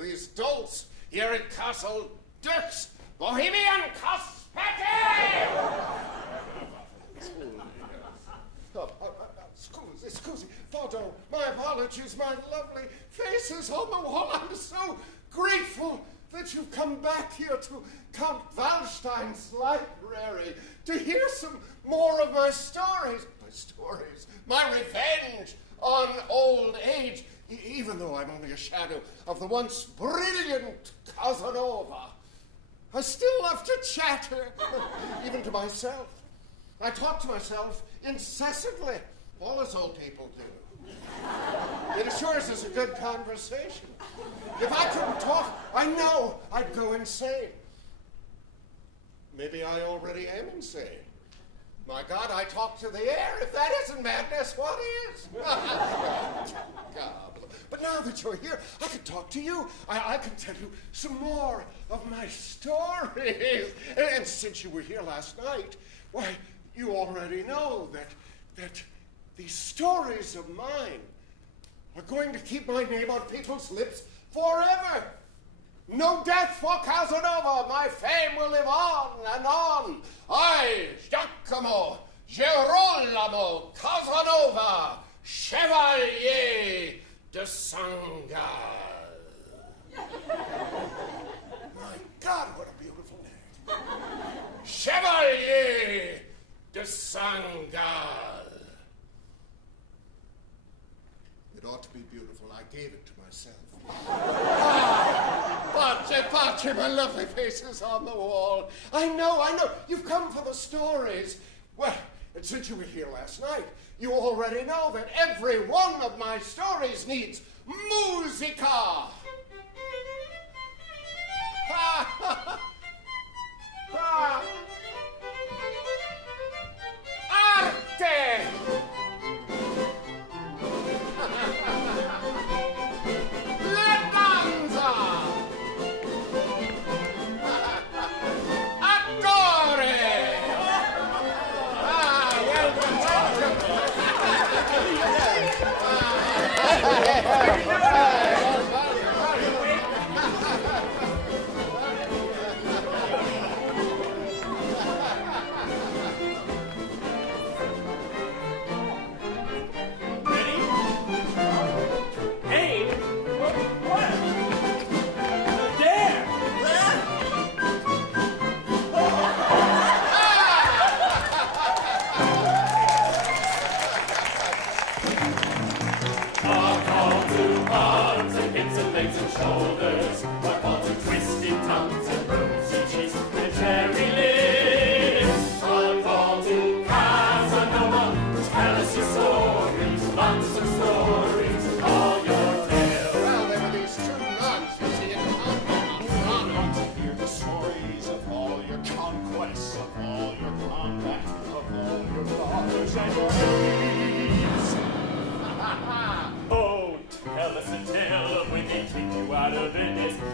these dolts here at Castle Dirk's Bohemian Cospective! Scusi, pardon, my apologies, my lovely faces on the wall. I'm so grateful that you've come back here to Count Waldstein's library to hear some more of my stories. My revenge on old age, even though I'm only a shadow of the once brilliant Casanova. I still love to chatter, even to myself. I talk to myself incessantly, all as old people do. It assures us a good conversation. If I couldn't talk, I know I'd go insane. Maybe I already am insane. My God, I talk to the air. If that isn't madness, what is? But now that you're here, I can talk to you. I can tell you some more of my stories. And since you were here last night, why, you already know that these stories of mine are going to keep my name on people's lips forever. No death for Casanova. My fame will live on and on. I, Giacomo Girolamo Casanova, Chevalier de Sangal. My God, what a beautiful name. Chevalier de Sangal. It ought to be beautiful. I gave it to myself. Pace, my lovely faces on the wall. I know. You've come for the stories. Well, and since you were here last night, you already know that every one of my stories needs musica. Arte.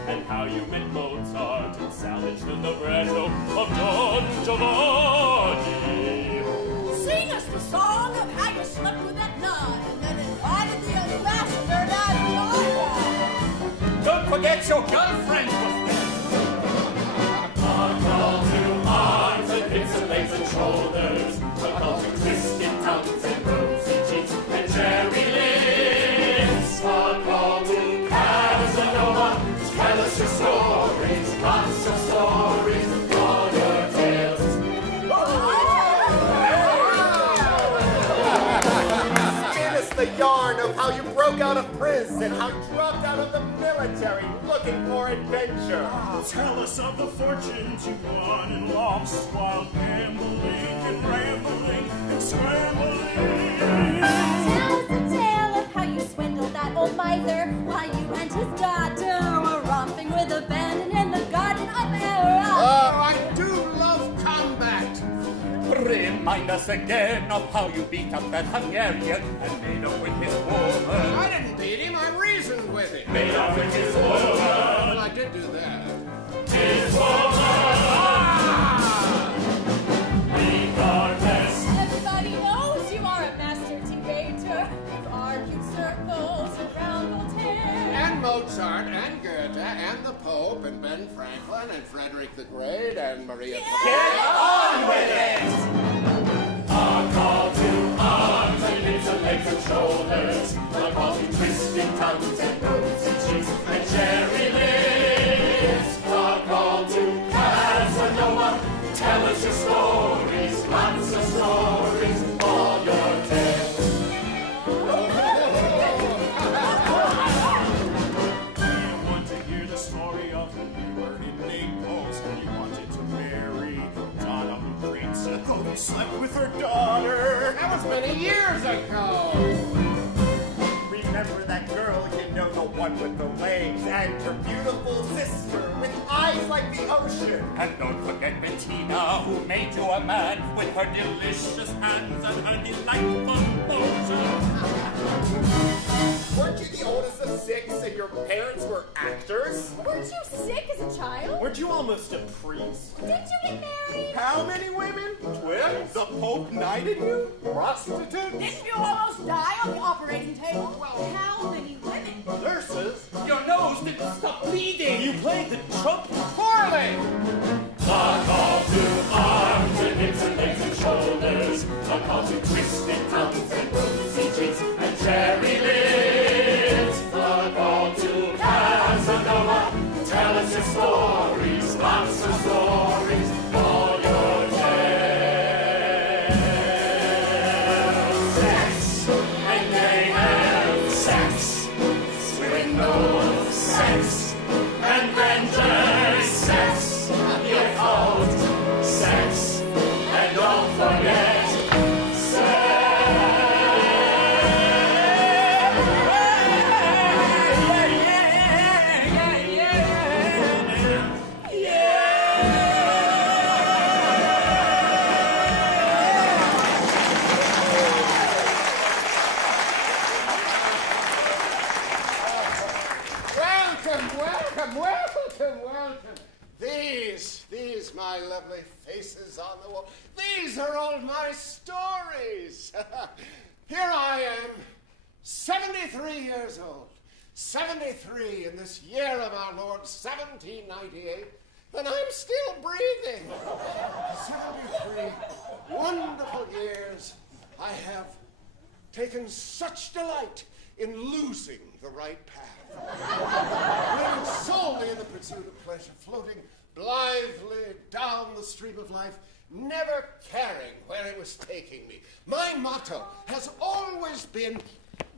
And how you met Mozart and salvaged the libretto of Don Giovanni. Sing us the song of how you slept with that nun and then invited the ambassador to China. Don't forget your girlfriend was there. A call to arms and hips and legs and shoulders. A call to twisted tongues and rosy cheeks and cherry lips. A call to Casanova. Tell us your stories, lots of stories, all your tales. Spin us the yarn of how you broke out of prison, how you dropped out of the military looking for adventure. Tell us of the fortunes you won and lost while gambling and rambling and scrambling. Tell us the tale of how you swindled that old miser while you and his daughter were romping with abandon in the Garden of Era. I do love combat. Remind us again of how you beat up that Hungarian and made up with his woman. I didn't beat him, I reasoned with him. Made up with his woman. Well, I did do that. His woman. Regardless. Everybody knows you are a master debater. You've argued circles around Voltaire. And Mozart and and Goethe and the Pope and Ben Franklin and Frederick the Great and Maria. Get on with it! A call to arms and hips and legs and shoulders. A call to twisting tongues and rosy cheeks and cherry lips. A call to Casanova. Tell us your stories, lots of stories, all your tales. You want to hear the story of when you were in Naples and you wanted to marry Donna Lucrezia, though you slept with her daughter. That was many years ago. Remember that girl, you know, the one with the legs, and her beautiful sister with eyes like the ocean. And don't forget Bettina, who made you a man with her delicious hands and her delightful motion. Weren't you the oldest of 6 and your parents were actors? Weren't you sick as a child? Weren't you almost a priest? Didn't you get married? How many women? 12? The Pope knighted you? Prostitutes? Didn't you almost die on the operating table? Well, how many women? Nurses? Your nose didn't stop bleeding. You played the trumpet. Poorly! A call to arms and hips and legs and shoulders. A call to twisted tongues and rosy cheeks and cherry lips. A call to Casanova. Tell us your stories, lots of stories, all your tales. Sex and mayhem, sex, swindle, sex, and venture, sex, your fault, sex, and don't forget, Welcome. These, my lovely faces on the wall, these are all my stories. Here I am, 73 years old, 73 in this year of our Lord, 1798, and I'm still breathing. 73 wonderful years. I have taken such delight in losing the right path. Living solely in the pursuit of pleasure, floating blithely down the stream of life, never caring where it was taking me. My motto has always been...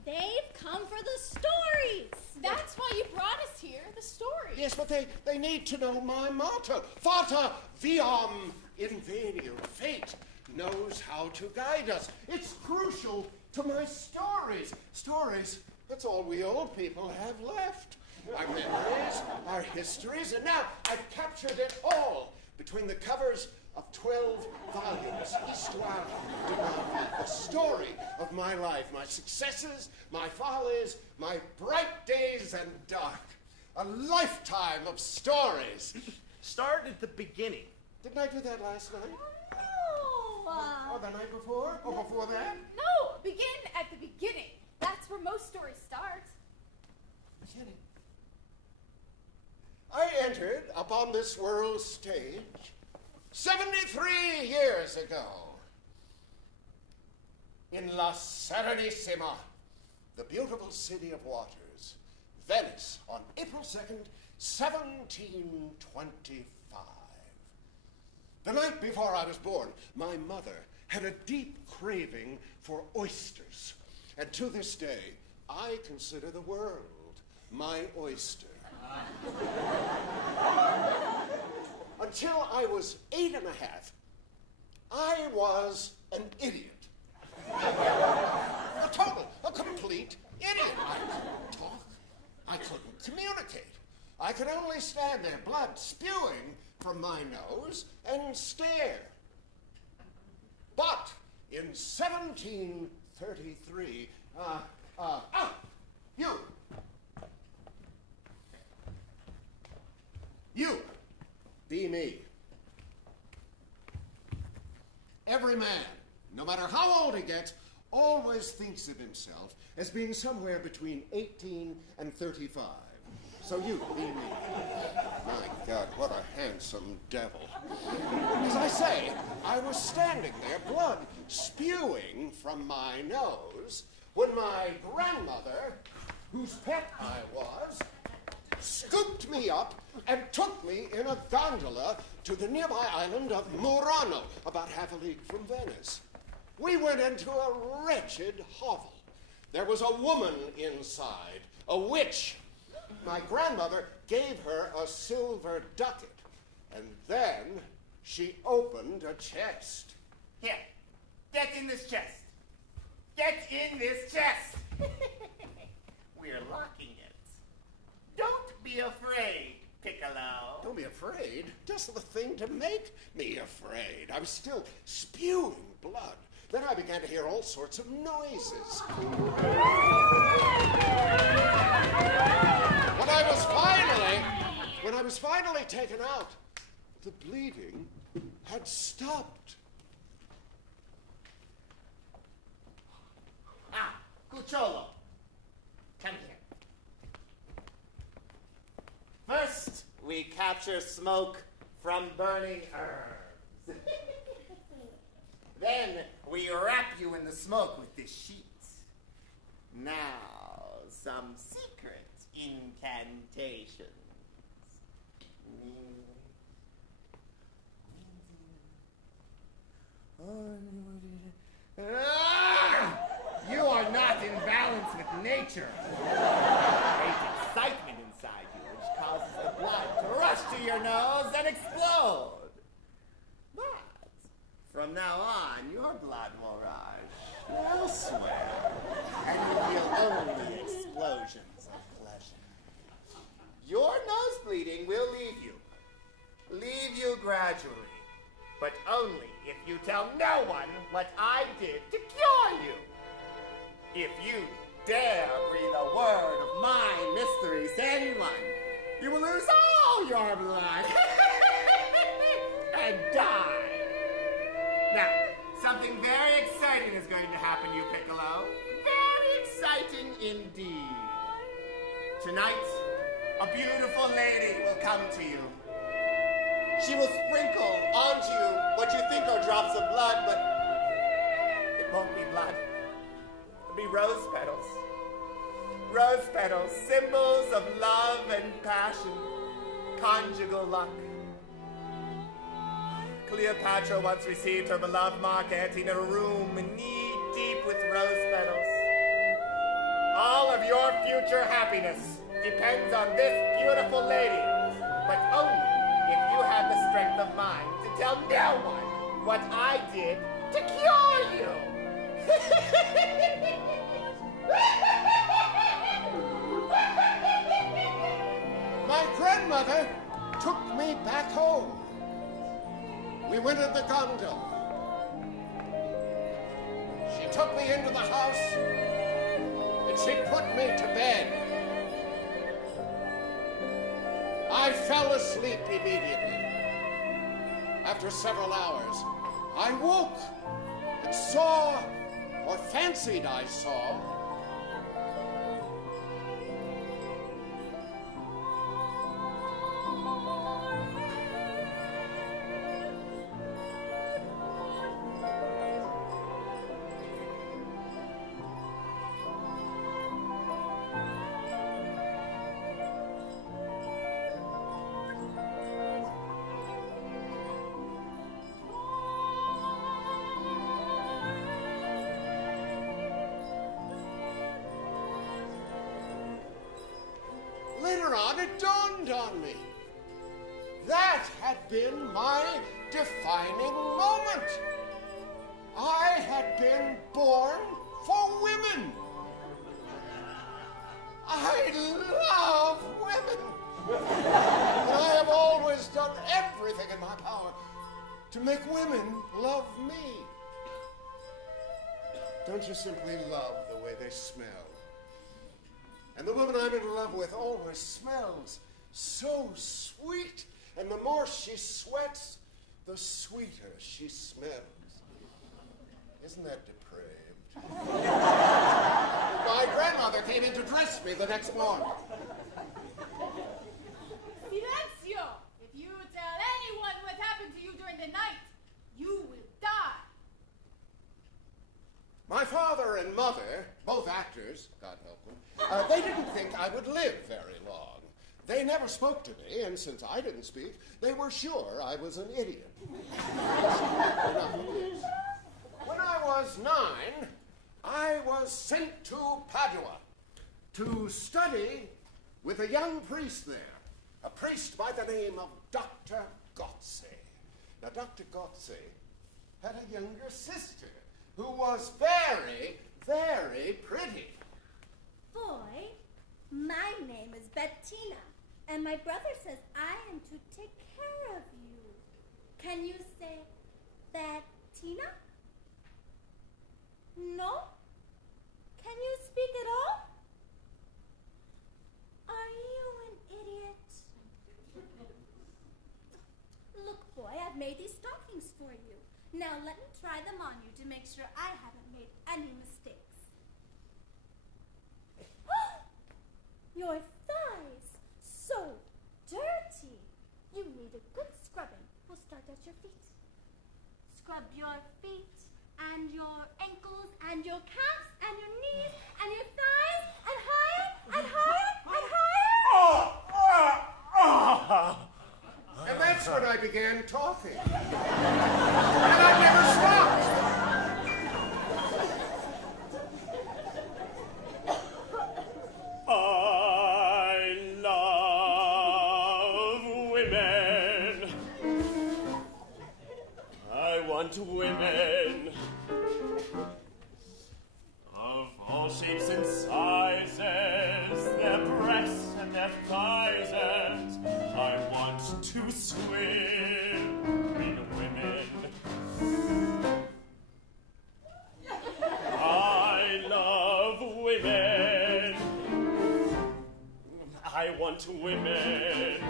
They've come for the stories. That's why you brought us here, the stories. Yes, but they need to know my motto. Fata viam invenium. Fate knows how to guide us. It's crucial to my stories. Stories, that's all we old people have left. Our memories, our histories, and now I've captured it all between the covers of 12 volumes, Histoire de ma vie, the story of my life, my successes, my follies, my bright days and dark. A lifetime of stories. Start at the beginning. Didn't I do that last night? Oh, Or the night before? Or before that? no, begin at the beginning. That's where most stories start. Beginning. I entered upon this world stage 73 years ago in La Serenissima, the beautiful city of waters, Venice, on April 2nd, 1725. The night before I was born, my mother had a deep craving for oysters, and to this day, I consider the world my oyster. Until I was 8 and a half, I was an idiot. A complete idiot. I couldn't talk. I couldn't communicate. I could only stand there, blood spewing from my nose, and stare. But in 1733, you, be me. Every man, no matter how old he gets, always thinks of himself as being somewhere between 18 and 35. So you, Leigh. My God, what a handsome devil. As I say, I was standing there, blood spewing from my nose, when my grandmother, whose pet I was, scooped me up and took me in a gondola to the nearby island of Murano, about half a league from Venice. We went into a wretched hovel. There was a woman inside, a witch. My grandmother gave her a silver ducat, and then she opened a chest. Here, get in this chest. Get in this chest. We're locking it. Don't be afraid, Piccolo. Don't be afraid. Just the thing to make me afraid. I was still spewing blood. Then I began to hear all sorts of noises. When I was finally taken out, the bleeding had stopped. Ah, Cucciolo. Come here. First, we capture smoke from burning herbs. Then, we wrap you in the smoke with this sheet. Now, some secret incantations. You are not in balance with nature. Great excitement inside you, which causes the blood to rush to your nose and explode. But from now on, your blood will rush elsewhere, and you feel only explosions of pleasure. Your nose bleeding will leave you gradually, but only if you tell no one what I did to cure you. If you dare breathe a word of my mysteries to anyone, you will lose all your blood and die. Now, something very exciting is going to happen, you Piccolo. Very exciting indeed. Tonight, a beautiful lady will come to you. She will sprinkle onto you what you think are drops of blood, but it won't be blood. It'll be rose petals. Rose petals, symbols of love and passion, conjugal luck. Cleopatra once received her beloved Mark Antony in a room knee-deep with rose petals. All of your future happiness depends on this beautiful lady, but only if you have the strength of mind to tell no one what I did to cure you. My grandmother took me back home. We went in the gondola. She took me into the house, and she put me to bed. I fell asleep immediately. After several hours, I woke and saw, or fancied I saw, later on, it dawned on me. That had been my defining moment. I had been born for women. I love women. And I have always done everything in my power to make women love me. Don't you simply love the way they smell? And the woman I'm in love with always smells so sweet. And the more she sweats, the sweeter she smells. Isn't that depraved? My grandmother came in to dress me the next morning. actors, God help them, they didn't think I would live very long. They never spoke to me, and since I didn't speak, they were sure I was an idiot. When I was 9, I was sent to Padua to study with a young priest there, a priest by the name of Dr. Gozzi. Now, Dr. Gozzi had a younger sister who was very, very pretty. Boy, my name is Bettina, and my brother says I am to take care of you. Can you say Bettina? No? Can you speak at all? Are you an idiot? Look, boy, I've made these stockings for you. Now let me try them on you to make sure I haven't made any mistakes. Your thighs, so dirty. You need a good scrubbing. We'll start at your feet. Scrub your feet and your ankles and your calves and your knees and your thighs and higher and higher and higher. And that's when I began talking. And I never stopped. I love women. I want women of all shapes and sizes, their breasts and their thighs. I want to swim in women. I love women. I want women.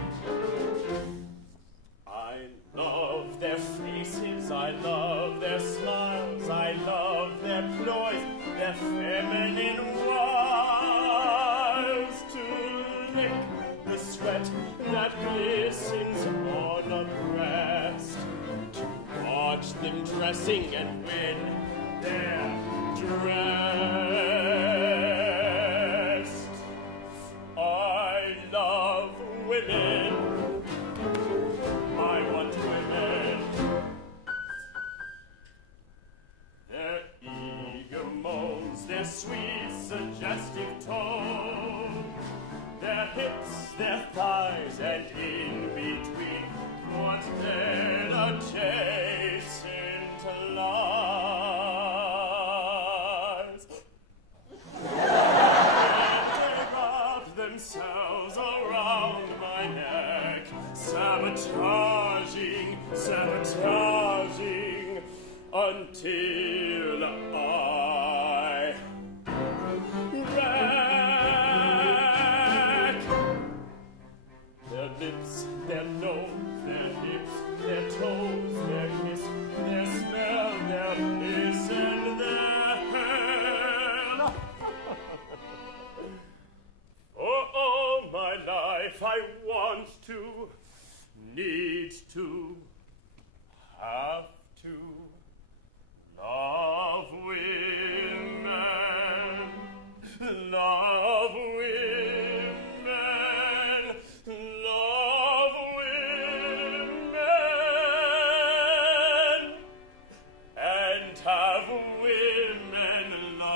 I love their faces, I love their smiles, I love their ploys, their feminine wiles, to lick the sweat that glistens on a breast, to watch them dressing and win their dress. I love women. I want women. Their eager moans, their sweet, suggestive tone, their hips, their thighs, and in between, what meditates into lies. They wrap themselves around my neck, sabotaging, until I wreck. Their lips, their nose, their hips, their toes, their kiss, their smell, their hiss, and their hair. For all my life I want to, need to, have to love women, love women, love women, and have women love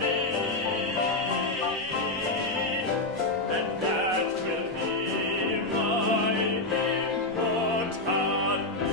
me. And that will be my immortality.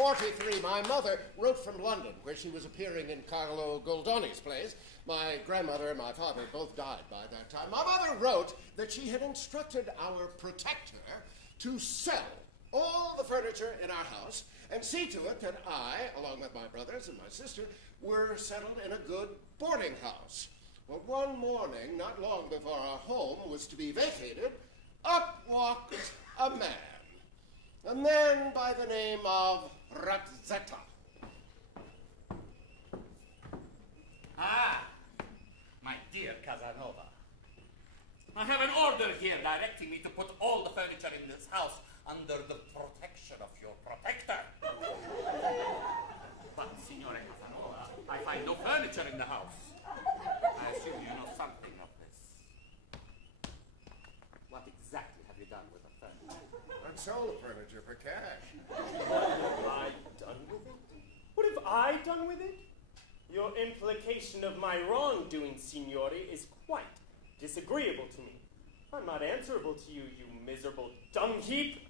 43, my mother wrote from London, where she was appearing in Carlo Goldoni's plays. My grandmother and my father both died by that time. My mother wrote that she had instructed our protector to sell all the furniture in our house and see to it that I, along with my brothers and my sister, were settled in a good boarding house. Well, one morning, not long before our home was to be vacated, up walked a man by the name of Ratzetta. Ah, my dear Casanova. I have an order here directing me to put all the furniture in this house under the protection of your protector. But, Signore Casanova, I find no furniture in the house. I assume you know something of this. What exactly have you done with the furniture? I sold the furniture for cash. Have I done with it? What have I done with it? Your implication of my wrongdoing, Signore, is quite disagreeable to me. I'm not answerable to you, you miserable dung heap.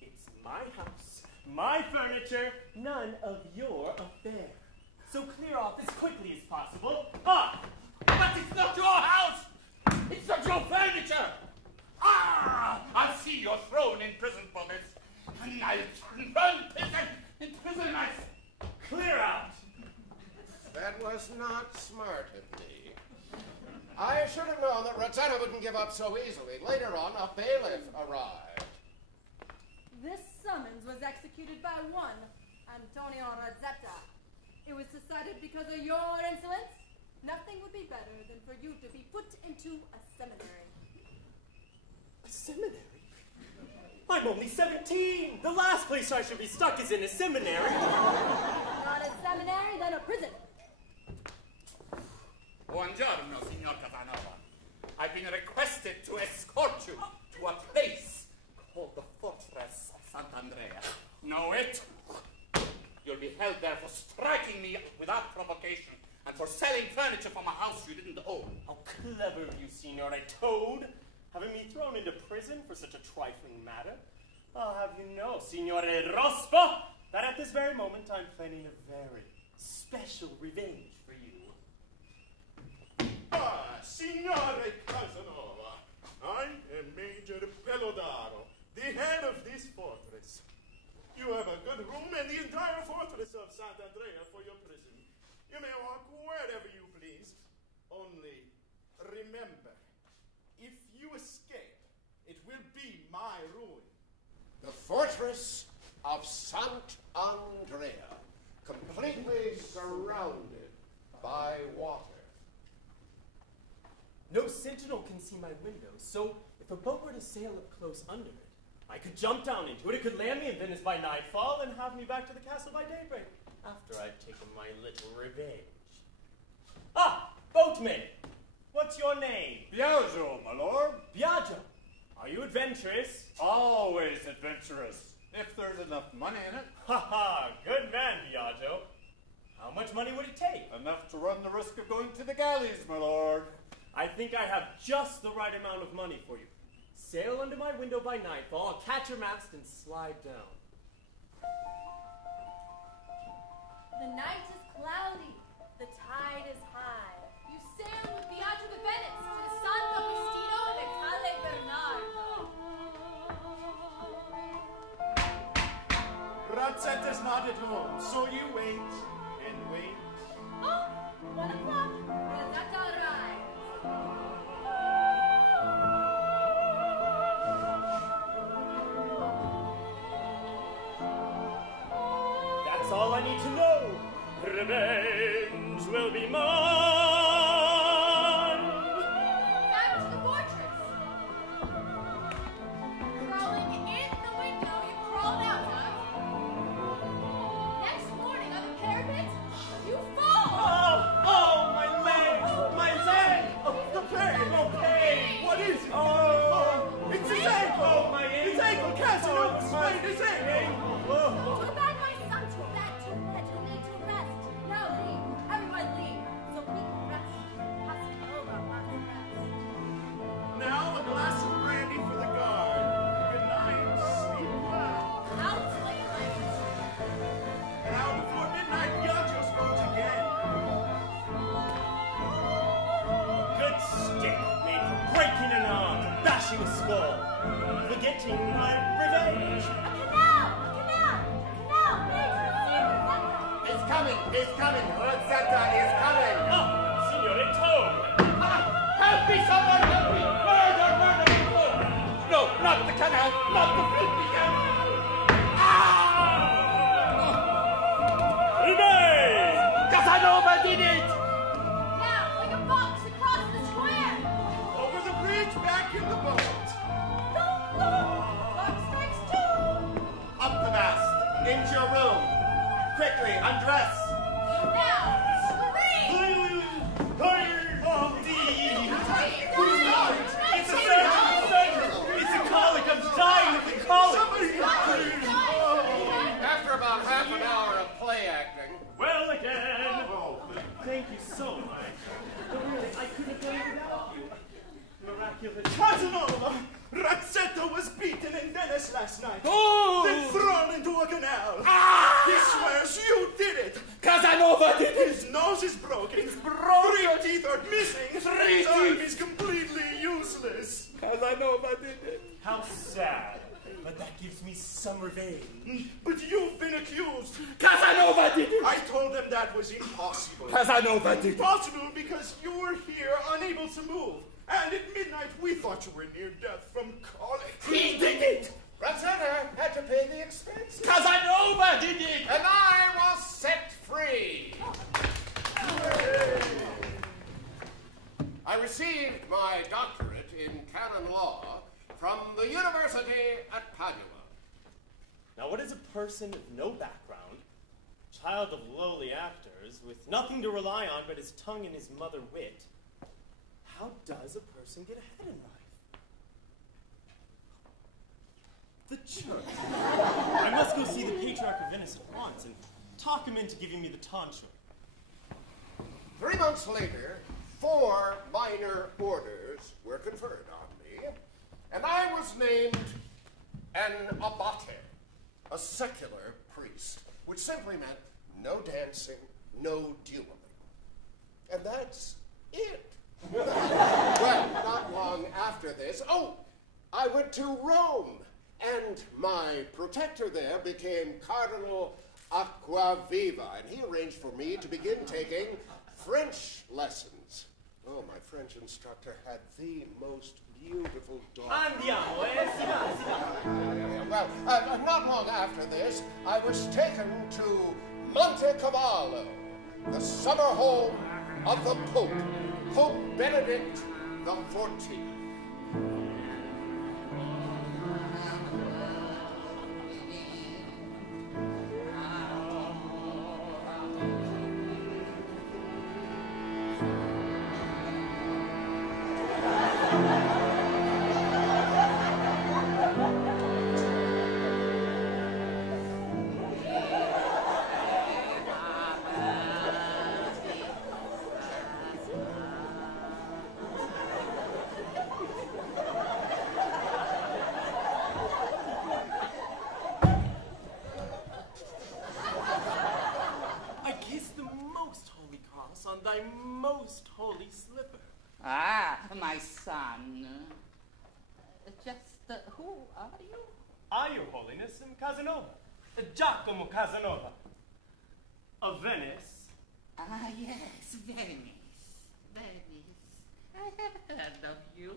It's my house, my furniture, none of your affair. So clear off as quickly as possible. Ah! But it's not your house! It's not your furniture! Ah! I'll see you're thrown in prison for this. And I'll run in prison. Clear out! That was not smart of me. I should have known that Ratzetta wouldn't give up so easily. Later on, a bailiff arrived. This summons was executed by one, Antonio Ratzetta. It was decided because of your insolence, nothing would be better than for you to be put into a seminary. A seminary? I'm only 17! The last place I should be stuck is in a seminary! Not a seminary, then a prison. Buongiorno, Signor Casanova. I've been requested to escort you to a place called the Fortress of Sant'Andrea. Know it? You'll be held there for striking me without provocation and for selling furniture from a house you didn't own. How clever of you, Signore Toad, having me thrown into prison for such a trifling matter. I'll have you know, Signore Rospo, that at this very moment I'm planning a very special revenge for you. Ah, Signore Casanova, I am Major Pelodaro, the head of this fortress. You have a good room and the entire fortress of Sant'Andrea for your prison. You may walk wherever you please. Only remember, if you escape, it will be my ruin. The Fortress of Sant'Andrea, completely surrounded by water. No sentinel can see my window, so if a boat were to sail up close under it, I could jump down into it, it could land me in Venice by nightfall, and have me back to the castle by daybreak, after I'd taken my little revenge. Ah, boatman! What's your name? Biagio, my lord. Biagio. Are you adventurous? Always adventurous, if there's enough money in it. Ha ha, good man, Biagio. How much money would it take? Enough to run the risk of going to the galleys, my lord. I think I have just the right amount of money for you. Sail under my window by nightfall, I'll catch your mast and slide down. The night is cloudy, the tide is high. You sail with Biagio to Venice, to the San Agostino and the Calle Bernardo. Razzetta's not at home, so you wait and wait. Oh, 1 o'clock, Razzetta arrives. That's all I need to know. Revenge will be mine. Back to the fortress. Crawling in the window you crawled out of. Next morning on the parapet, you fall. Oh, my leg! My leg! Oh, the pain! Oh, pain! What is it? Oh, it's his ankle! Oh, my ankle! His ankle! Casanova, sprained his ankle! Too bad, my son, too bad, too bad. You need to rest. Now leave. Everyone leave. smashing a skull, forgetting my revenge. He's coming! Rosetta is coming! Oh, Signore Toad! Help me, someone, help me! Murder! No, not the canal, not the filthy canal! Remain! Casanova did it! Now, like a fox across the square. Over the bridge, back in the boat. Fox strikes two. Up the mast! Into your room! Quickly, undress! Now, scream. It's a surgeon! It's a colic! I'm dying of the colic! After about half an hour of play acting. Well again! Thank you so much. But really, I couldn't have done it without you. Miraculous. Casanova! Razzetta was beaten in Venice last night. Oh! Then thrown into a canal. He swears you did it. Casanova did it! His nose is broken. It's broken! 3 teeth are missing. Three His arm teeth. is completely useless. Casanova did it! How sad. But that gives me some revenge. But you've been accused. Casanova did it! I told them that was impossible. Casanova did it! Impossible because you were here unable to move. And at midnight we thought you were near death from colic. He did it! Rosetta had to pay the expenses. Casanova did it! And I was set free. I received my doctorate in canon law from the University at Padua. Now, what is a person with no background, child of lowly actors, with nothing to rely on but his tongue and his mother wit, how does a person get ahead in life? The church. I must go see the Patriarch of Venice at once and talk him into giving me the tonsure. 3 months later, 4 minor orders were conferred on me, and I was named an abate, a secular priest, which simply meant no dancing, no dueling. And that's it. Well, not long after this, I went to Rome, and my protector there became Cardinal Acquaviva, and he arranged for me to begin taking French lessons. Oh, my French instructor had the most beautiful daughter. Andiamo, si va. Well, not long after this, I was taken to Monte Cavallo, the summer home of the Pope, Pope Benedict XIV. Thy most holy slipper. Ah, my son. Who are you? I, Your Holiness, am Casanova. Giacomo Casanova. Of Venice. Ah, yes, Venice. I have heard of you.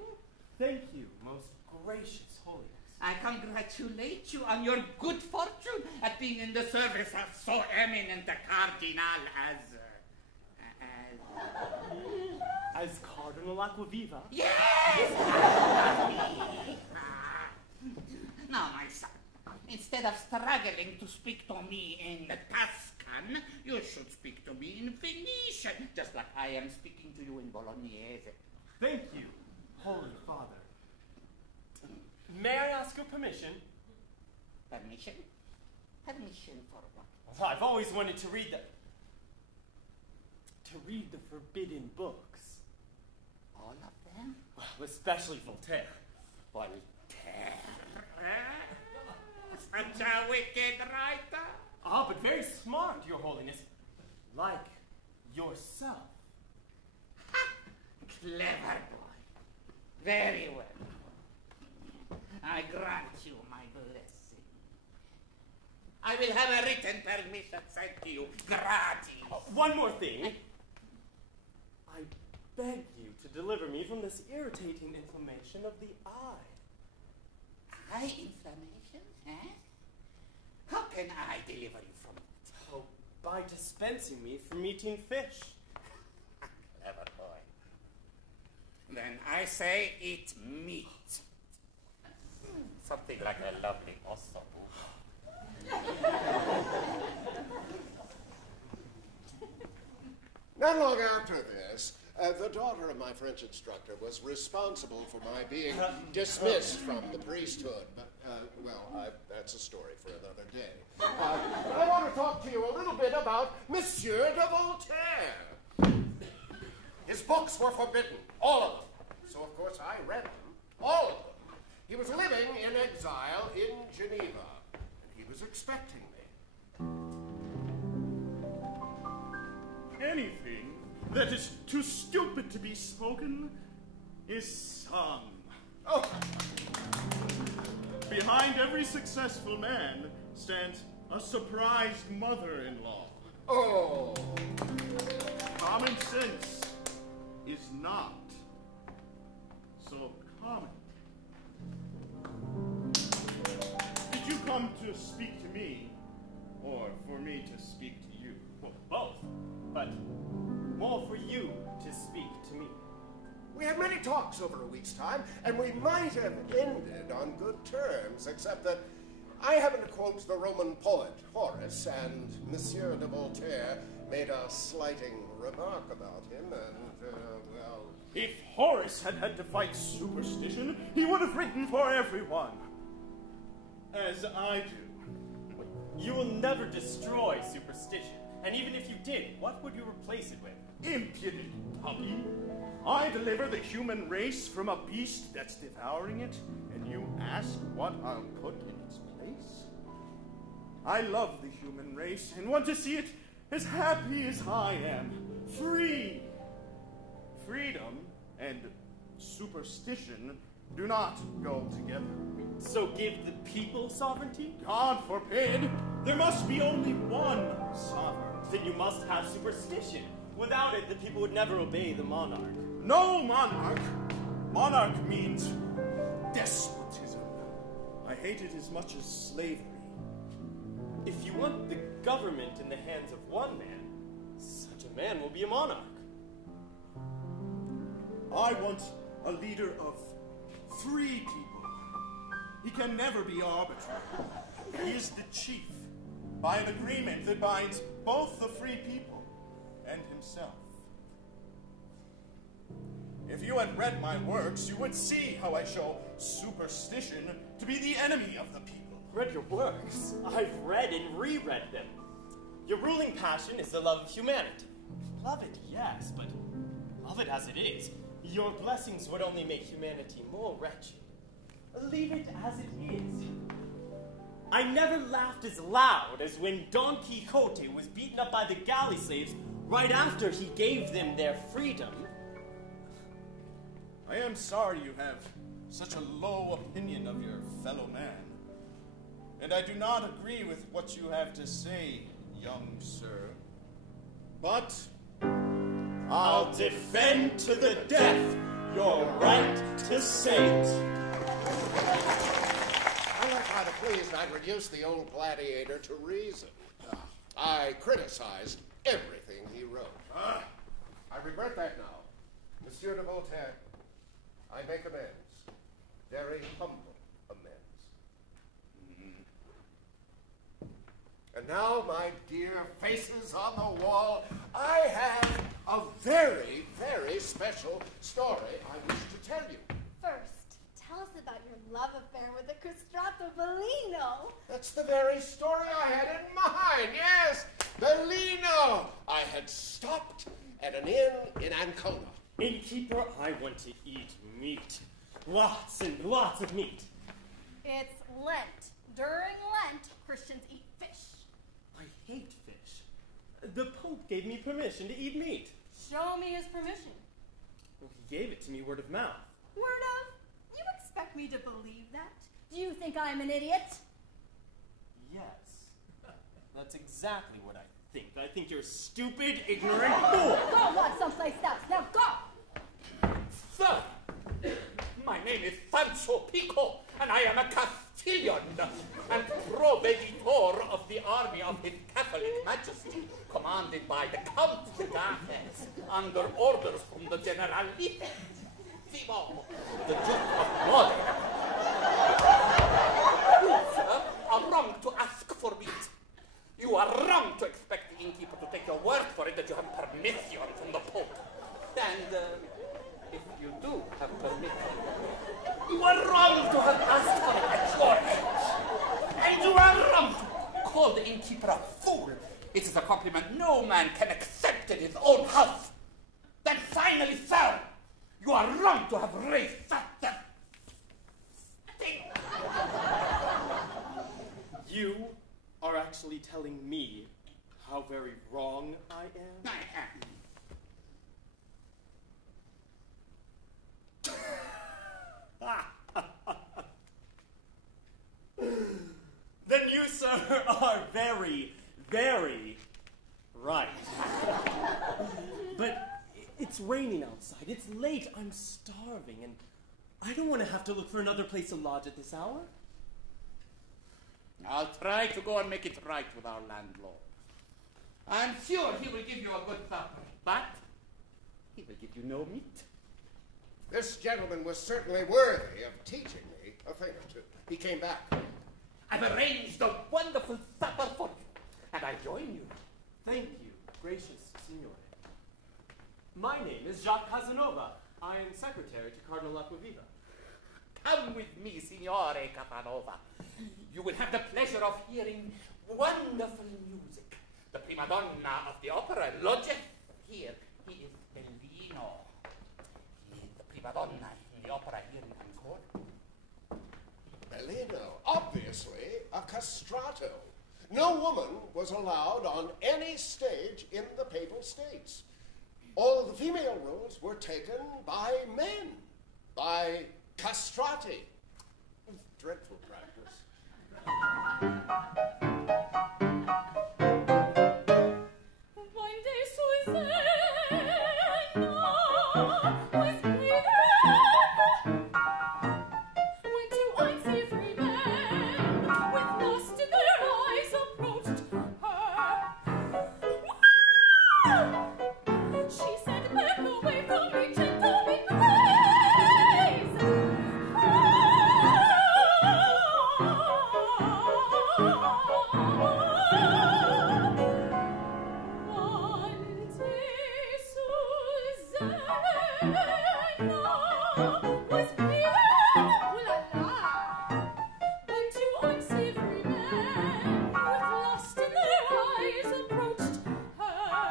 Thank you, most gracious Holiness. I congratulate you on your good fortune at being in the service of so eminent a cardinal as Cardinal Acquaviva? Yes! Now, my son, instead of struggling to speak to me in Tuscan, you should speak to me in Venetian, just like I am speaking to you in Bolognese. Thank you, Holy Father. May I ask your permission? Permission? Permission for what? Well, I've always wanted to read the forbidden books. All of them? Well, especially Voltaire. Voltaire? Such a wicked writer? Ah, but very smart, Your Holiness. Like yourself. Ha! Clever boy. Very well. I grant you my blessing. I will have a written permission sent to you gratis. One more thing. I beg you to deliver me from this irritating inflammation of the eye. Eye inflammation, eh? How can I deliver you from it? Oh, by dispensing me from eating fish. Clever boy. Then I say eat meat. Something like a lovely osso. Not long after this, the daughter of my French instructor was responsible for my being dismissed from the priesthood. But, that's a story for another day. I want to talk to you a little bit about Monsieur de Voltaire. His books were forbidden, all of them. So, of course, I read them, all of them. He was living in exile in Geneva, and he was expecting me. Anything that is too stupid to be spoken is sung. Oh, Behind every successful man stands a surprised mother-in-law. oh. Common sense is not so common. Did you come to speak to me, or for me to speak to you? Well, both, but more for you to speak to me. We had many talks over a week's time, and we might have ended on good terms, except that I happened to quote the Roman poet Horace, and Monsieur de Voltaire made a slighting remark about him, and, well... If Horace had had to fight superstition, he would have written for everyone. As I do. You will never destroy superstition, and even if you did, what would you replace it with? Impudent puppy. I deliver the human race from a beast that's devouring it, and you ask what I'll put in its place? I love the human race and want to see it as happy as I am. Free. Freedom and superstition do not go together. So give the people sovereignty? God forbid. There must be only one sovereign. Then you must have superstition. Without it, the people would never obey the monarch. No monarch. Monarch means despotism. I hate it as much as slavery. If you want the government in the hands of one man, such a man will be a monarch. I want a leader of free people. He can never be arbitrary. He is the chief, by an agreement that binds both the free people and himself. If you had read my works, you would see how I show superstition to be the enemy of the people. Read your works? I've read and reread them. Your ruling passion is the love of humanity. Love it, yes, but love it as it is. Your blessings would only make humanity more wretched. Leave it as it is. I never laughed as loud as when Don Quixote was beaten up by the galley slaves right after he gave them their freedom. I am sorry you have such a low opinion of your fellow man. And I do not agree with what you have to say, young sir. But I'll defend to the death your right to say it. I like how to please I'd reduce the old gladiator to reason. I criticized everything he wrote. I regret that now. Monsieur de Voltaire, I make amends. Very humble amends. And now, my dear faces on the wall, I have a very, very special story I wish to tell you. First, tell us about your love affair with the castrato Bellino. That's the very story I had in mind, yes! Bellino! I had stopped at an inn in Ancona. Innkeeper, I want to eat meat. Lots and lots of meat. It's Lent. During Lent, Christians eat fish. I hate fish. The Pope gave me permission to eat meat. Show me his permission. Well, he gave it to me word of mouth. Word of? You expect me to believe that? think I'm an idiot? Yes. That's exactly what I think. I think you're a stupid, ignorant fool. Go walk someplace else. Now go! Sir, my name is Sancho Pico, and I am a Castilian and proveditor of the army of His Catholic Majesty, commanded by the Count de Garces, under orders from the Generalite. Simon, the Duke of Modena. You, sir, are wrong to ask for meat. You are wrong to expect the innkeeper to take your word for it that you have permission from the Pope. And, if you do have permission, you are wrong to have asked for it at your age. And you are wrong to call the innkeeper a fool. It is a compliment no man can accept in his own house. Then finally, sir, you are wrong to have raised such a thing. You are actually telling me how very wrong I am? Then you, sir, are very, very right. But it's raining outside. It's late. I'm starving, and I don't want to have to look for another place to lodge at this hour. I'll try to go and make it right with our landlord. I'm sure he will give you a good supper, but he will give you no meat. This gentleman was certainly worthy of teaching me a thing or two. He came back. I've arranged a wonderful supper for you, and I join you. Thank you, gracious signore. My name is Jacques Casanova. I am secretary to Cardinal Acquaviva. Come with me, Signore Casanova. You will have the pleasure of hearing wonderful music. The prima donna of the opera lodges here. He is Bellino. He is the prima donna in the opera here in Ancona. Bellino, obviously a castrato. No woman was allowed on any stage in the Papal States. All the female roles were taken by men, by castrati. Dreadful practice. One day Susanna was playing when two unsavory men with lust in their eyes approached her. She said, "Back away from me, gentlemen, please." One day Susanna was playing, ooh la la, when two unsavory men with lust in their eyes approached her.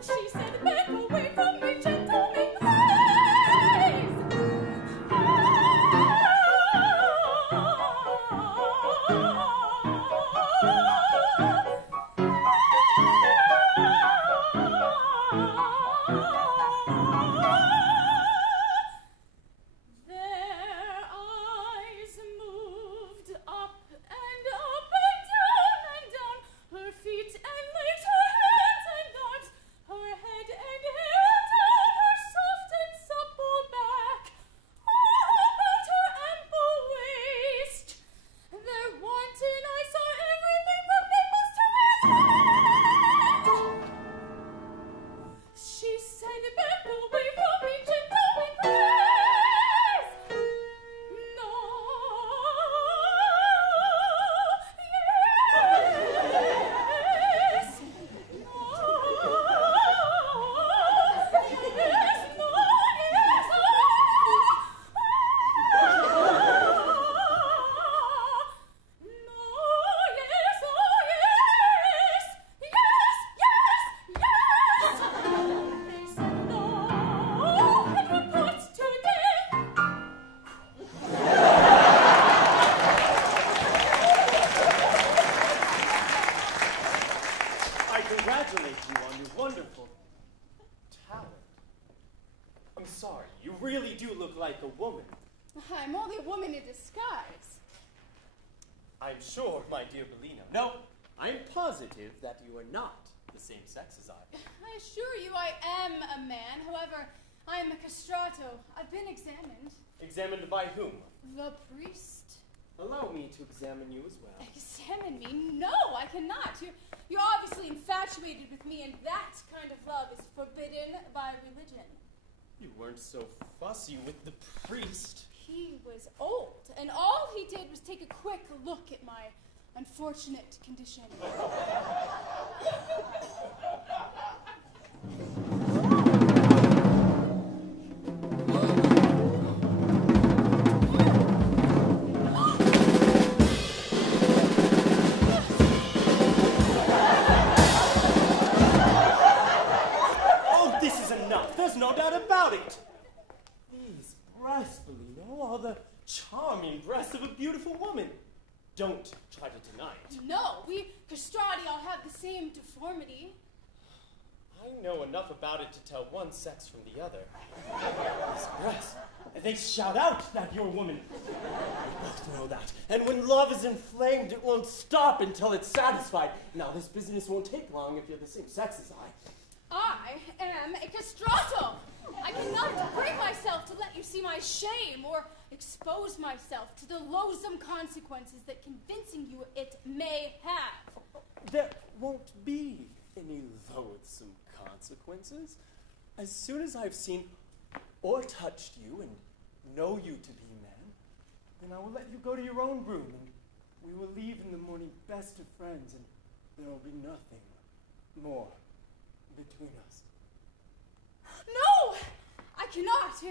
She said, "Back away from me, gentlemen, please." Their eyes moved up and up and down, her feet and legs, her hands and arms, her head and hair down, her soft and supple back, all about her ample waist. Their wanton eyes saw everything from nipples to waist. She said, "Back away from me, gentlemen, please." No, yes, no, yes, no, yes, I congratulate you on your wonderful talent. I'm sorry, you really do look like a woman. I'm only a woman in disguise. I'm sure, my dear Bellino. No, I'm positive that you are not the same sex as I. I assure you I am a man. However, I am a castrato. I've been examined. Examined by whom? The priest. Allow me to examine you as well. Examine me? No, I cannot. You're obviously infatuated with me, and that kind of love is forbidden by religion. You weren't so fussy with the priest. He was old, and all he did was take a quick look at my unfortunate condition. Oh, this is enough. There's no doubt about it. These breasts, Bellino, are the charming breasts of a beautiful woman. Don't try to deny it. No, we castrati all have the same deformity. I know enough about it to tell one sex from the other. These breasts, they shout out that you're a woman. We both know that. And when love is inflamed, it won't stop until it's satisfied. Now, this business won't take long if you're the same sex as I am a castrato. I cannot bring myself to let you see my shame or expose myself to the loathsome consequences that convincing you it may have. There won't be any loathsome consequences. As soon as I've seen or touched you and know you to be man, then I will let you go to your own room, and we will leave in the morning best of friends, and there will be nothing more between us. No! I cannot.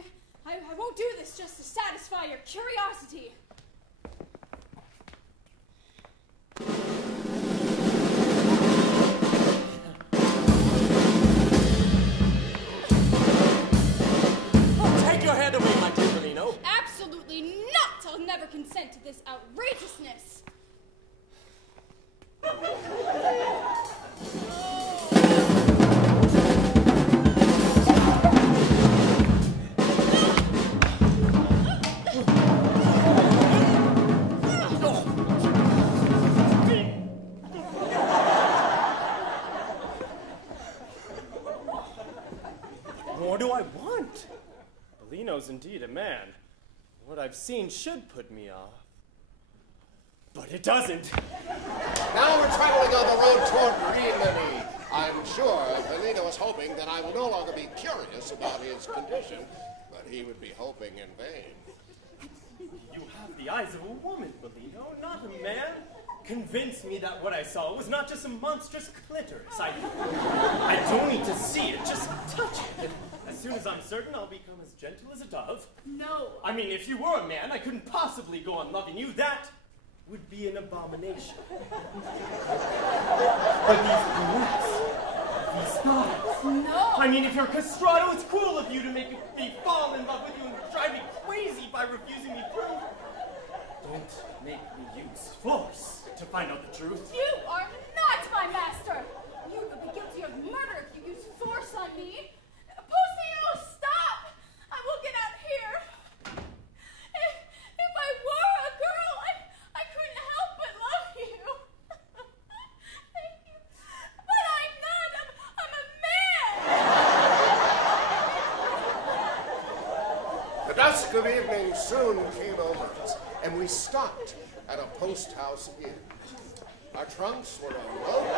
I won't do this just to satisfy your curiosity. Take your hand away, my dear Bellino. Absolutely not! I'll never consent to this outrageousness. What do I want? Bellino's indeed a man. What I've seen should put me off. But it doesn't. Now we're traveling on the road toward Rimini. I'm sure Bellino is hoping that I will no longer be curious about his condition, but he would be hoping in vain. You have the eyes of a woman, Bellino, not a man. Convince me that what I saw was not just a monstrous clitoris. I don't need to see it, just touch it. As soon as I'm certain, I'll become as gentle as a dove. No. I mean, if you were a man, I couldn't possibly go on loving you. That would be an abomination. But these breasts, these thighs. No. I mean, if you're castrato, it's cruel of you to make me fall in love with you and drive me crazy by refusing me proof. Don't make me use force to find out the truth. You are not my master. You would be guilty of murder if you use force on me. Poseo, stop! I will get out here. If I were a girl, I couldn't help but love you. Thank you. But I'm not. I'm a man. The dusk of evening soon came over us, and we stopped at a post house inn. Our trunks were unloaded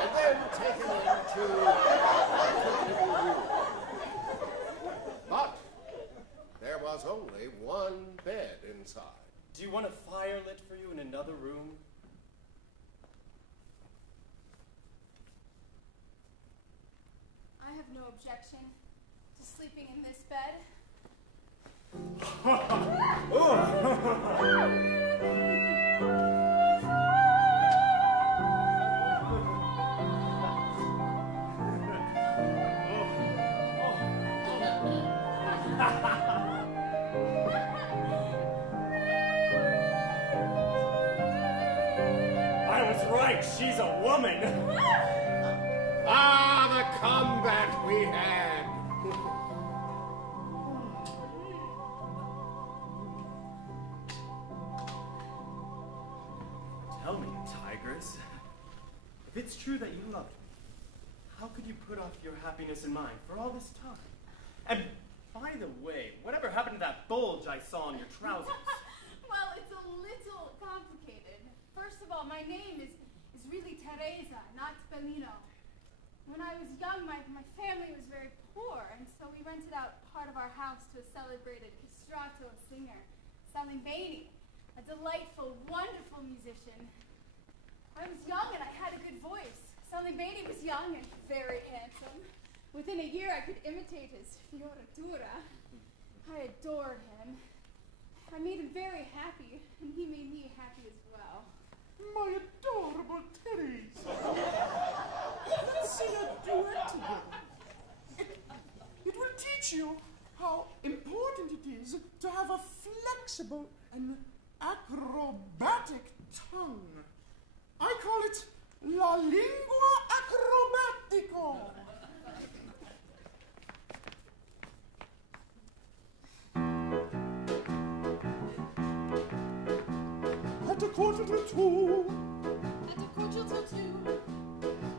and then taken into a comfortable room. But there was only one bed inside. Do you want a fire lit for you in another room? I have no objection to sleeping in this bed. I was right, she's a woman. Ah, the combat we had! Iris, if it's true that you loved me, how could you put off your happiness and mine for all this time? And by the way, whatever happened to that bulge I saw on your trousers? Well, it's a little complicated. First of all, my name is really Teresa, not Bellino. When I was young, my family was very poor, and so we rented out part of our house to a celebrated castrato singer, Salimbeni, a delightful, wonderful musician. I was young and I had a good voice. Salimbeni was young and very handsome. Within a year, I could imitate his fioritura. I adored him. I made him very happy, and he made me happy as well. My adorable Teresa. Let's sing a duet together. It will teach you how important it is to have a flexible and acrobatic tongue. I call it la lingua acrobatico. At a quarter to two. At a quarter to two.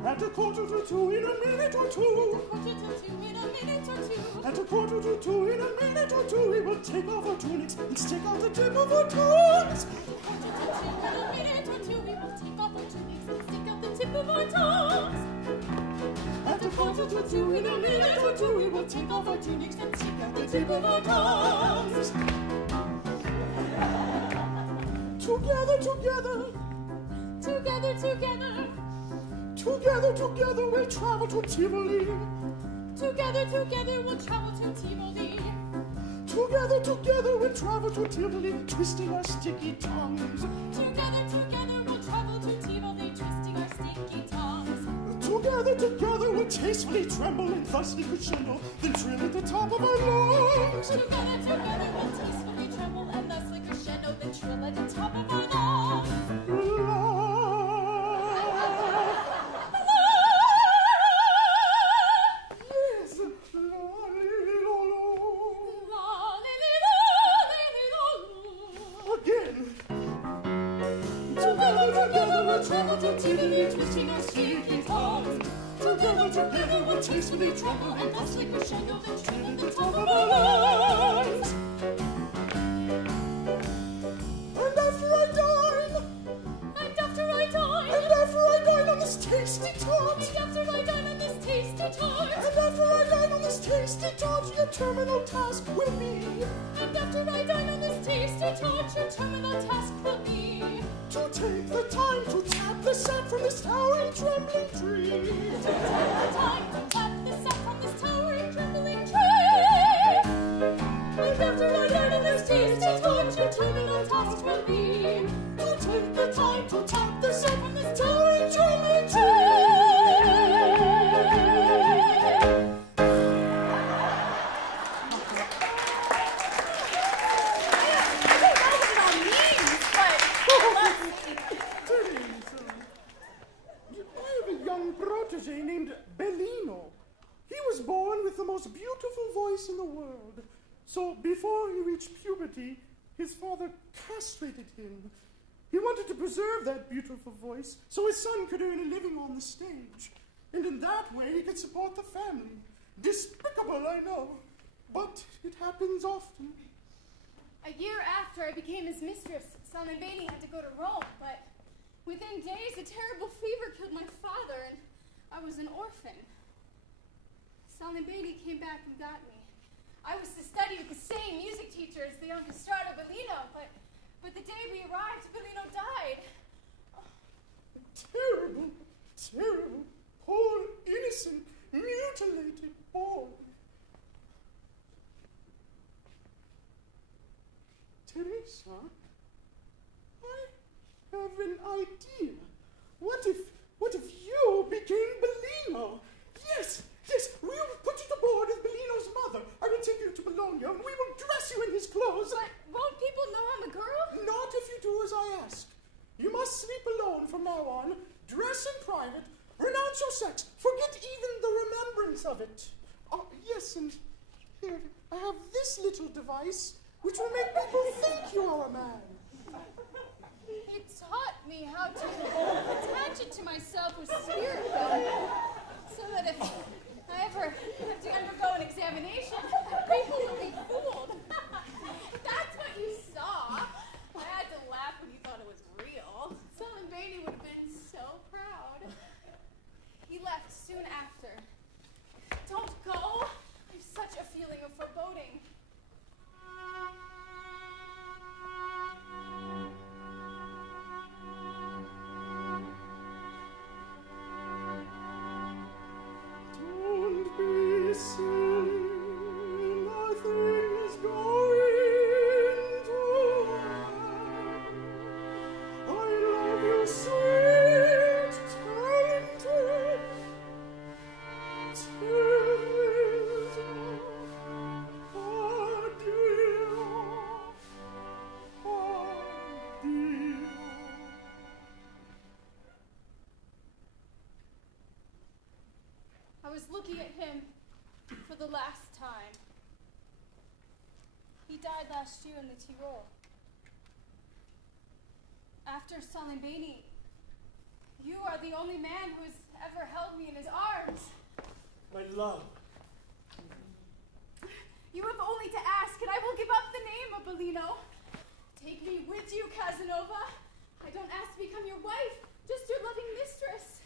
At a quarter to two in a minute or two. At a quarter to two in a minute or two. At a quarter to two in a minute or two, we will take off our tunics and stick out the tip of our tongues. In a minute or two, we will take off our tunics and stick out the tip of our tongues. At a quarter to two in a minute or two, we will take off our tunics and stick out the tip of our tongues. Together, together. Together, together. Together, together, we'll travel to Tivoli. Together, together, we'll travel to Tivoli. Together, together, we'll travel to Tivoli, twisting our sticky tongues. Together, together, we'll travel to Tivoli, twisting our sticky tongues. Together, together, we'll tastefully tremble and thusly crescendo, then trill at the top of our lungs. Together, together, we'll tastefully tremble and thusly crescendo, then trill at the top of our lungs. Travel to Tivoli, twisting our sticky tongues. Together, together, we'll tastefully tremble and thusly crescendo, then trill at the top of our lungs. And after I dine, And after I dine, and after I dine on this tasty tart, and after I dine on this tasty tart, and after I dine on this tasty tart, your terminal task will be. and after I dine on this tasty tart, your terminal task will be to take the time to tap the sap from this towering trembling tree. to take the time to tap the sap from this towering trembling tree. And after I dine on this tasty tart, your terminal task will be To take the time to tap the sap from this towering trembling tree. Protege named Bellino. He was born with the most beautiful voice in the world. So before he reached puberty, his father castrated him. He wanted to preserve that beautiful voice so his son could earn a living on the stage. And in that way, he could support the family. Despicable, I know, but it happens often. A year after I became his mistress, Salimbeni had to go to Rome, but within days a terrible fever killed my father, and I was an orphan. Salimbeni came back and got me. I was to study with the same music teacher as the young castrato Bellino, but the day we arrived, Bellino died. Terrible, terrible, poor, innocent, mutilated boy. Teresa, I have an idea. What if you became Bellino? Yes, we will put you to board with Bellino's mother. I will take you to Bologna, and we will dress you in his clothes. But won't people know I'm a girl? Not if you do as I ask. You must sleep alone from now on, dress in private, renounce your sex, forget even the remembrance of it. Yes, and here, I have this little device, which will make people think you are a man. It's taught me how to attach it to myself with spirit gum, so that if I ever have to undergo an examination, people will be fooled. That's what you saw. I had to laugh when you thought it was real. Sullivan Beatty would have been so proud. He left soon after. Don't go. I have such a feeling of foreboding. Don't be silly. Nothing is going to happen. I love you, sweet, talented. I was looking at him for the last time. He died last year in the Tyrol. After Salimbeni, you are the only man who has ever held me in his arms. My love. You have only to ask, and I will give up the name of Bellino. Take me with you, Casanova. I don't ask to become your wife, just your loving mistress.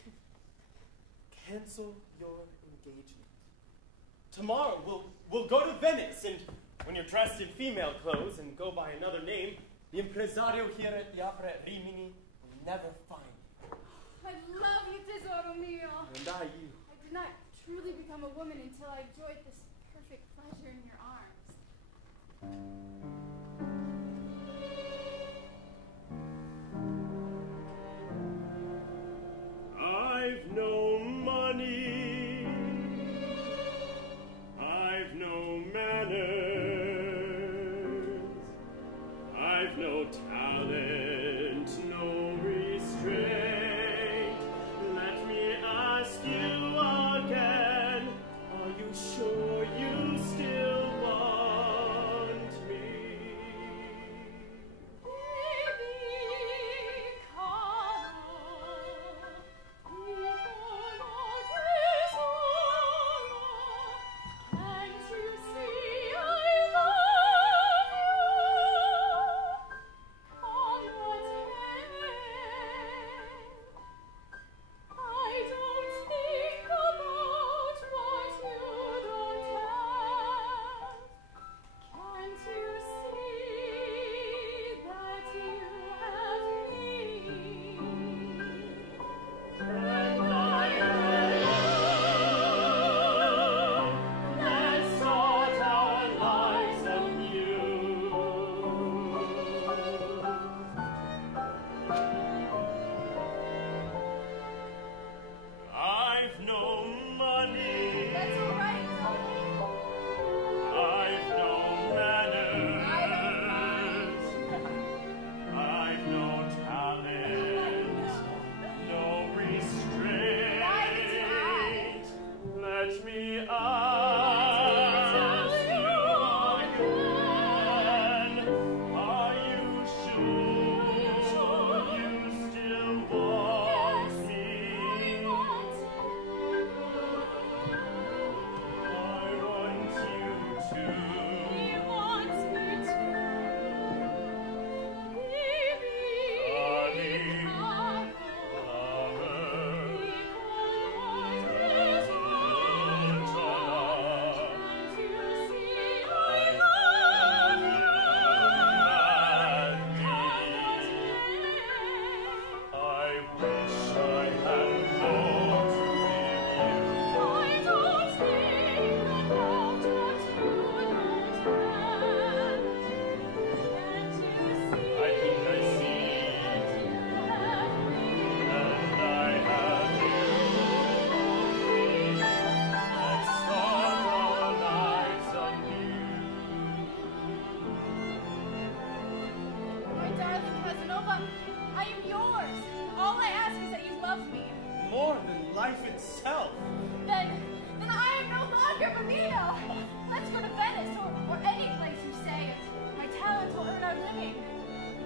Cancel your engagement. Tomorrow we'll go to Venice, and when you're dressed in female clothes and go by another name, the impresario here at the Opera at Rimini will never find you. I love you, tesoro mio. And I you. I did not truly become a woman until I enjoyed this perfect pleasure in your arms. I've no money, I've no manners, I've no talent, no restraint. Let me ask you again, are you sure you still want me?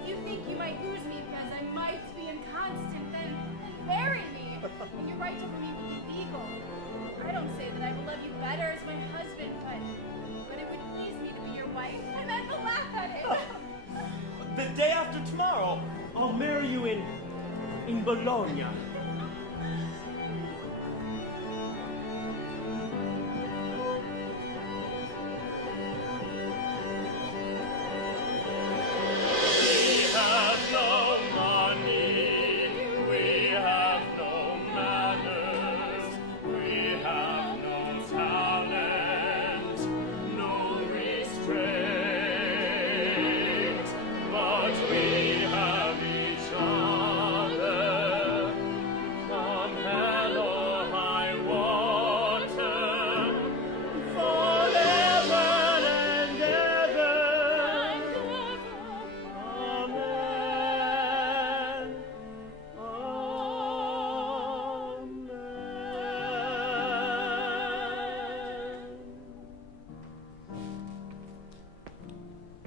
You think you might lose me because I might be after tomorrow, I'll marry you in Bologna.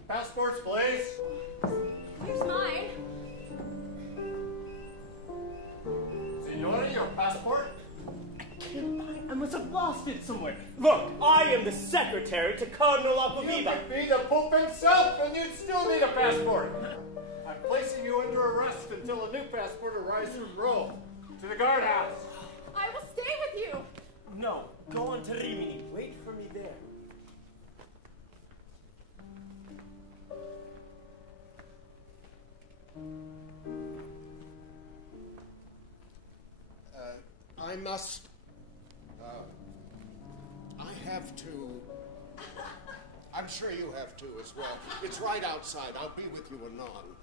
Passports, please. Here's mine. Signora, your passport? I must have lost it somewhere. Look, I am the secretary to Cardinal You Acquaviva. could be the Pope himself, and you'd still need a passport. I'm placing you under arrest until a new passport arrives from Rome. To the guardhouse. I will stay with you. No, go on to Rimini. Wait for me there. I must. I have to. I'm sure you have to as well. It's right outside. I'll be with you anon.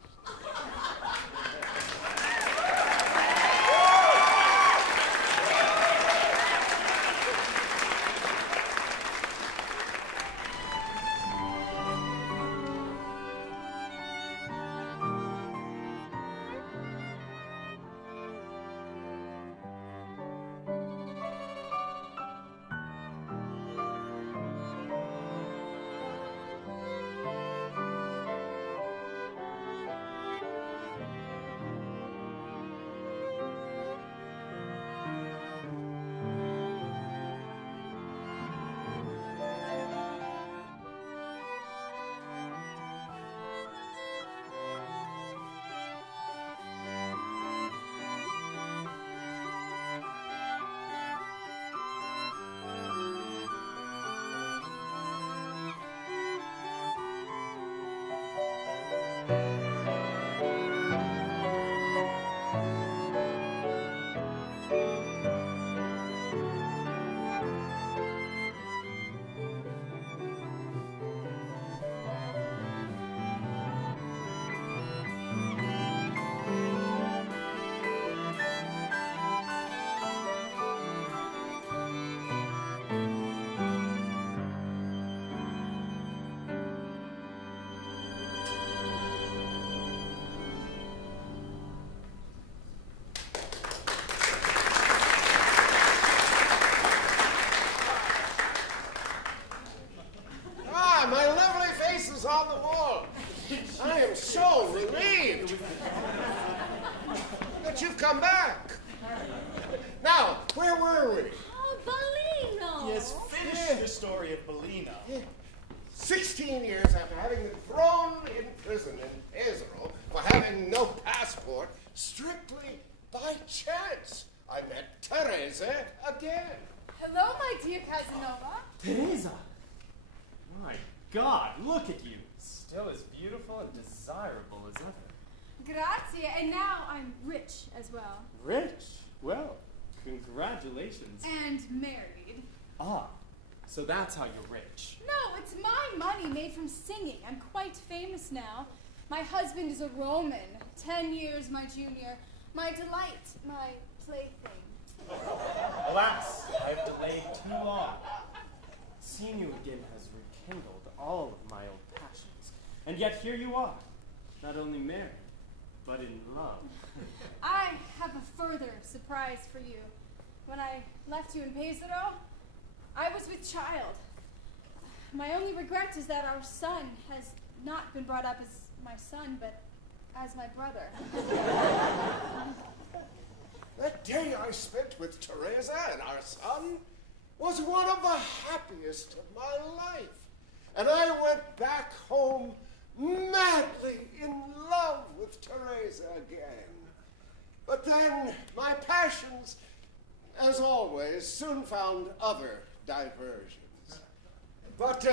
On the wall. I am so relieved that you've come back. Now, where were we? Oh, Bellino. Yes, finish the story of Bellino. 16 years after having been thrown in prison in Pesaro for having no passport, strictly by chance, I met Teresa again. Hello, my dear Casanova. Teresa! My God, look at you. Still as beautiful and desirable as ever. Grazie. And now I'm rich as well. Rich? Well, congratulations. And married. Ah, so that's how you're rich. No, it's my money made from singing. I'm quite famous now. My husband is a Roman, 10 years my junior. My delight, my plaything. Alas, I've delayed too long. Seeing you again has rekindled all of my old passions. And yet here you are, not only married, but in love. I have a further surprise for you. When I left you in Pesaro, I was with child. My only regret is that our son has not been brought up as my son, but as my brother. That day I spent with Teresa and our son was one of the happiest of my life. And I went back home madly in love with with Teresa again. But then my passions, as always, soon found other diversions. But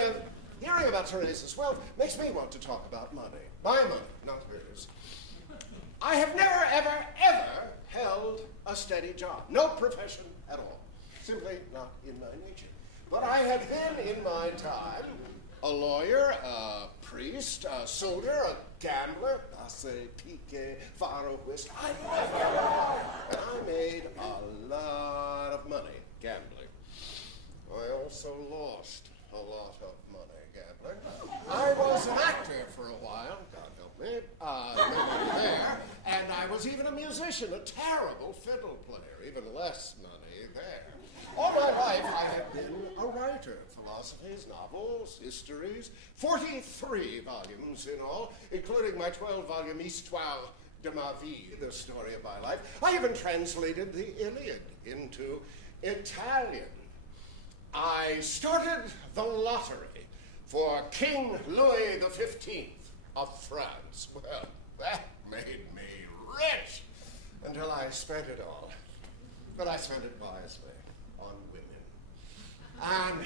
hearing about Teresa's wealth makes me want to talk about money. My money, not hers. I have never, ever, ever held a steady job. No profession at all. Simply not in my nature. But I have been, in my time, a lawyer, a priest, a soldier, a gambler, pique, faro, whist. I made a lot of money gambling. I also lost a lot of money gambling. I was an actor for a while, God help me, there, and I was even a musician, a terrible fiddle player, even less money there. All my life, I have been a writer. Philosophies, novels, histories, 43 volumes in all, including my 12-volume Histoire de ma vie, the story of my life. I even translated the Iliad into Italian. I started the lottery for King Louis XV of France. Well, that made me rich until I spent it all. But I spent it wisely on women. And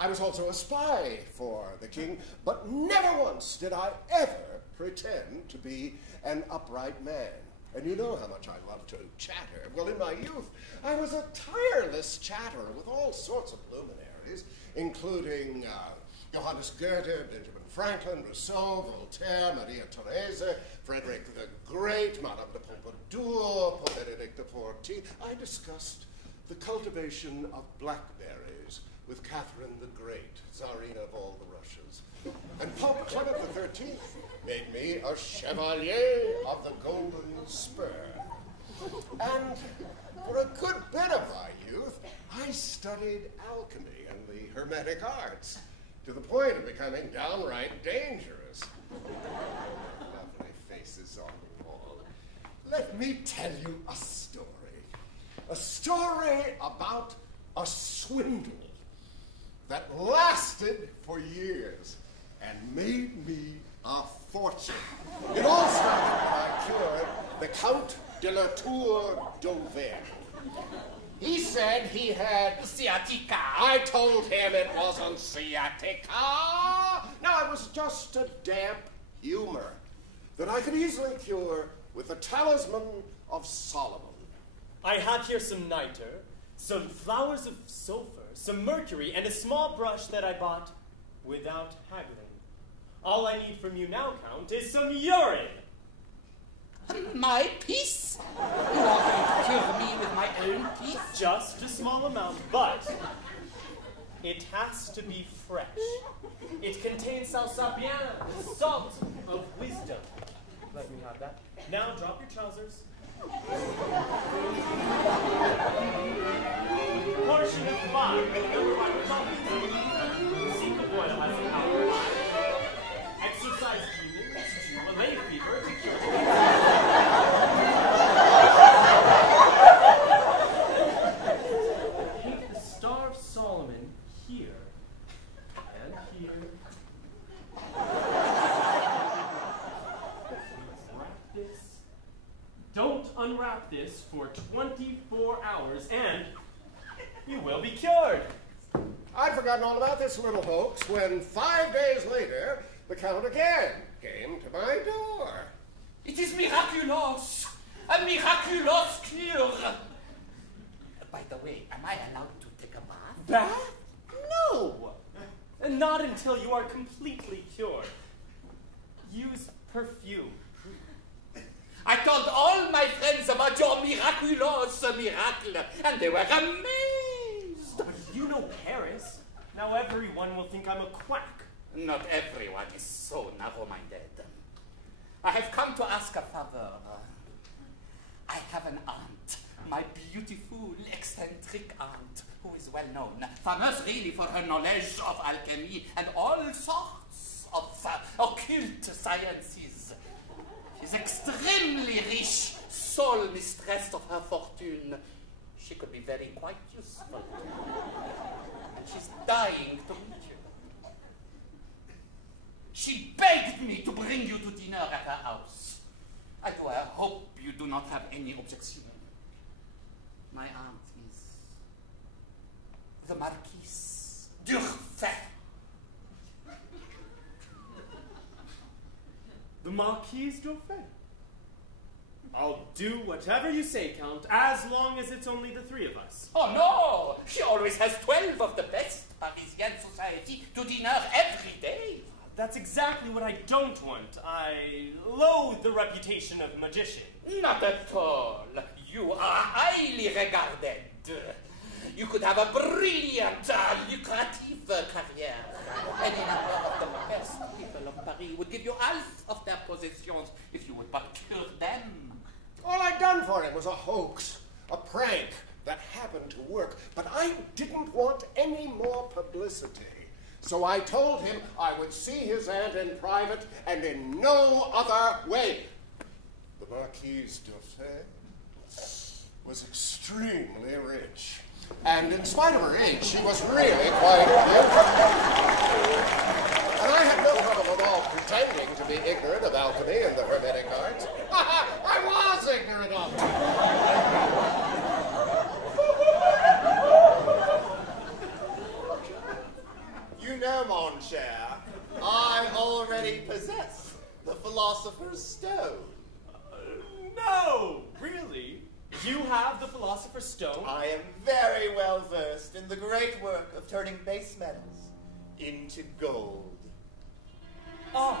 I was also a spy for the king, but never once did I ever pretend to be an upright man. And you know how much I love to chatter. Well, in my youth, I was a tireless chatterer with all sorts of luminaries, including Johannes Goethe, Benjamin Franklin, Rousseau, Voltaire, Maria Theresa, Frederick the Great, Madame de Pompadour, Pope Benedict XIV. I discussed the cultivation of blackberries with Catherine the Great, Tsarina of all the Russias. And Pope Clement XIII made me a Chevalier of the Golden Spur. And for a good bit of my youth, I studied alchemy and the Hermetic arts, to the point of becoming downright dangerous. Lovely faces on the wall. Let me tell you a story. A story about a swindle that lasted for years and made me a fortune. It all started when I cured the Count de la Tour d'Auvergne. He said he had sciatica. I told him it wasn't sciatica. No, it was just a damp humor that I could easily cure with the talisman of Solomon. I have here some niter, some flowers of sulfur, some mercury, and a small brush that I bought without haggling. All I need from you now, Count, is some urine. My piece? You are going to cure me with my own piece? Just a small amount, but it has to be fresh. It contains salsapien, the salt of wisdom. Let me have that. Now drop your trousers. Portion of 5. Number 1 we're talking to. Seek of oil has a power. Exercise demons to allay fever to cure Keep the Star of Solomon here and here. Wrap this. Don't unwrap this for 24 hours and you will be cured. I'd forgotten all about this little hoax when 5 days later, the Count again came to my door. It is miraculous! A miraculous cure! By the way, am I allowed to take a bath? Bath? No! Not until you are completely cured. Use perfume. I told all my friends about your miraculous miracle, and they were amazed. But you know Paris. Now everyone will think I'm a quack. Not everyone is so narrow-minded. I have come to ask a favor. I have an aunt, my beautiful, eccentric aunt, who is well known, famous really for her knowledge of alchemy and all sorts of occult sciences. She's extremely rich, sole mistress of her fortune. She could be very quite useful. And she's dying to meet you. She begged me to bring you to dinner at her house. I hope you do not have any objection. My aunt is the Marquise d'Urfé. The Marquise d'Urfé? I'll do whatever you say, Count, as long as it's only the three of us. Oh, no! She always has 12 of the best Parisian society to dinner every day. That's exactly what I don't want. I loathe the reputation of magician. Not at all. You are highly regarded. You could have a brilliant, lucrative career. Any number of the best people of Paris would give you half of their possessions if you would but cure them. All I'd done for him was a hoax, a prank that happened to work, but I didn't want any more publicity. So I told him I would see his aunt in private and in no other way. The Marquise d'Urfé was extremely rich. And in spite of her age, she was really quite beautiful. And I had no trouble at all pretending to be ignorant of alchemy and the hermetic arts. I was ignorant of it. You know, mon cher, I already possess the Philosopher's Stone. No, really? You have the Philosopher's Stone? I am very well versed in the great work of turning base metals into gold. Ah,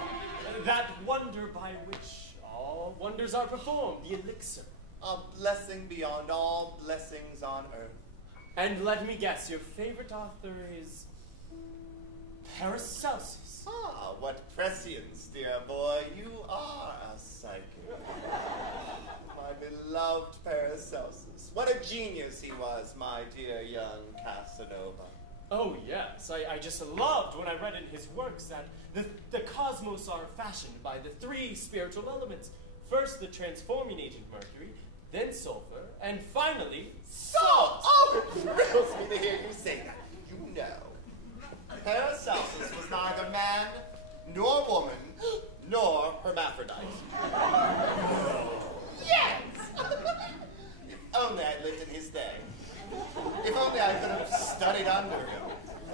that wonder by which all wonders are performed, the elixir. A blessing beyond all blessings on earth. And let me guess, your favorite author is Paracelsus. Ah, what prescience, dear boy. You are a psychic. My beloved Paracelsus. What a genius he was, my dear young Casanova. Oh, yes. I just loved when I read in his works that the cosmos are fashioned by the three spiritual elements. First, the transforming agent Mercury, then sulfur, and finally, salt! Oh, it thrills me to hear you say that. You know, Paracelsus was neither man, nor woman, nor hermaphrodite. Yes! If only I'd lived in his day. If only I could have studied under him.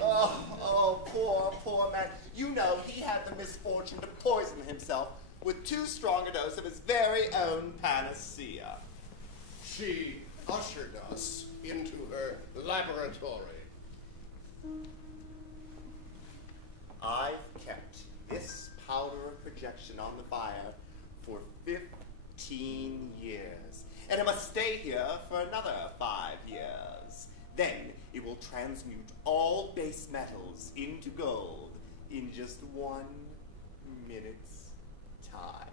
Oh, poor man. You know, he had the misfortune to poison himself with too strong a dose of his very own panacea. She ushered us into her laboratory. I've kept this powder of projection on the fire for 15 years, and it must stay here for another 5 years. Then it will transmute all base metals into gold in just 1 minute's time.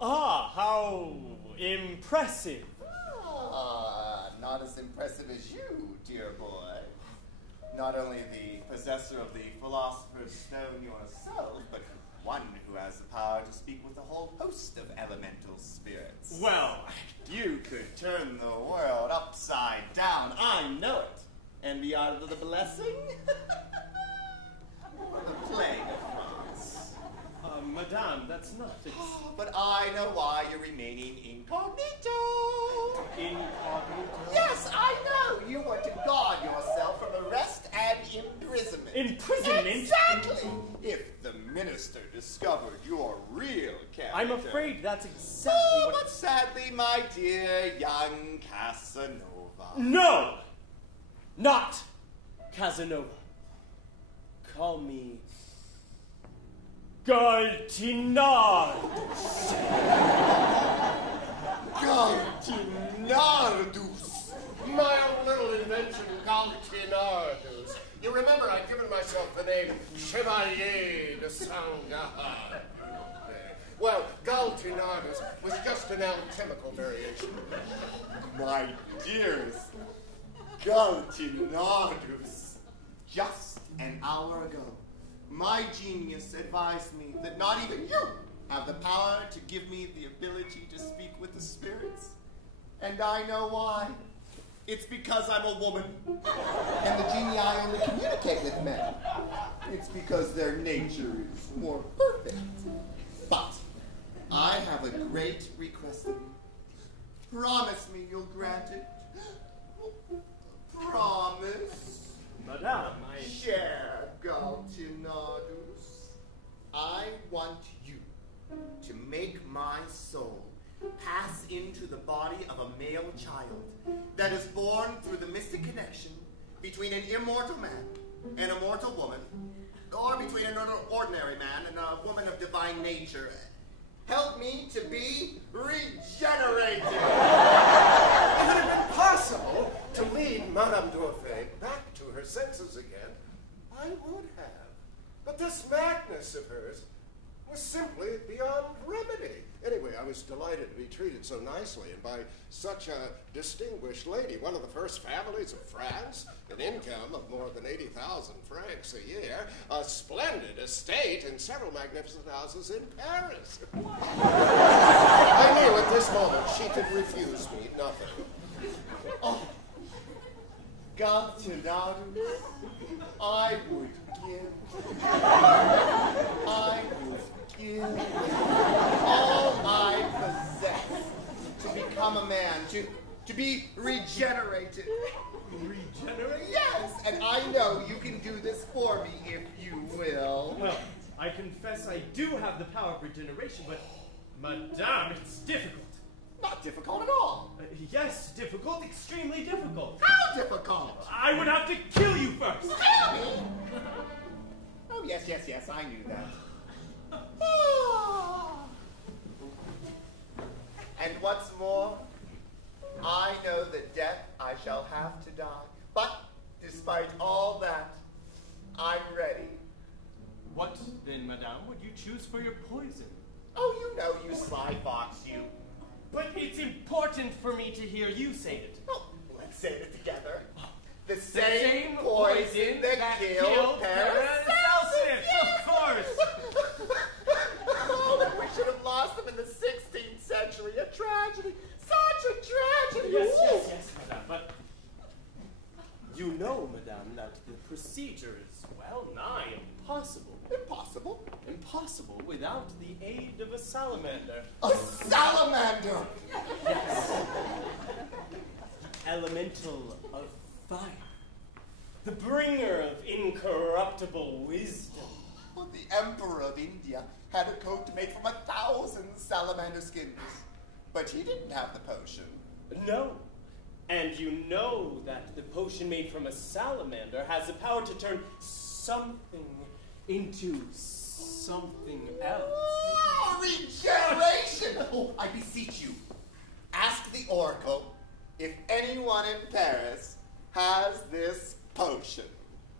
Ah, how impressive. Ah, not as impressive as you, dear boy. Not only the possessor of the Philosopher's Stone yourself, but one who has the power to speak with a whole host of elemental spirits. Well, you could turn the world upside down, I know it, and be either the blessing or the plague of France. Madame, that's not it. But I know why you're remaining incognito. Incognito? Yes, I know. You want to guard yourself from arrest and imprisonment. Imprisonment? Exactly. If the minister discovered your real character. I'm afraid that's exactly what... But sadly, my dear young Casanova. No! Not Casanova. Call me Galtinard. Galtinardus. My own little invention, Galtinardus. You remember I'd given myself the name Chevalier de Saint-Gard. Well, Galtinardus was just an alchemical variation. My dearest Galtinardus. Just an hour ago, my genius advised me that not even you have the power to give me the ability to speak with the spirits. And I know why. It's because I'm a woman. And the genii only communicate with men. It's because their nature is more perfect. But I have a great request of you. Promise me you'll grant it. Promise. Madame, Cher Galtinadus, I want you to make my soul pass into the body of a male child that is born through the mystic connection between an immortal man and a mortal woman, or between an ordinary man and a woman of divine nature. Help me to be regenerated. If it had been possible to lead Madame Dorfey back to her senses again, I would have. But this madness of hers was simply beyond remedy. Anyway, I was delighted to be treated so nicely and by such a distinguished lady, one of the first families of France, an income of more than 80,000 francs a year, a splendid estate, and several magnificent houses in Paris. I knew at this moment she could refuse me nothing. Oh, Galtinadus, I would give all I possess to become a man, to be regenerated. Regenerate? Yes, and I know you can do this for me if you will. Well, I confess I do have the power of regeneration, but, Madame, it's difficult. Not difficult at all. Yes, difficult, extremely difficult. How difficult? I would have to kill you first. Kill me? Oh, yes, I knew that. And what's more, I know that death I shall have to die. But despite all that, I'm ready. What, then, Madame, would you choose for your poison? Oh, you know, you sly fox, you. But it's important for me to hear you say it. Oh, let's say it together. The same poison that killed Paracelsus! Of course! Oh, and we should have lost him in the 16th century. A tragedy. Such a tragedy. Yes, Madame. But you know, Madame, that the procedure is well nigh impossible. Impossible? Impossible without the aid of a salamander. A salamander? Yes. The elemental of fire. The bringer of incorruptible wisdom. The Emperor of India had a coat made from 1,000 salamander skins. But he didn't have the potion. No. And you know that the potion made from a salamander has the power to turn something into something else. Oh, regeneration! Oh, I beseech you, ask the Oracle if anyone in Paris has this potion.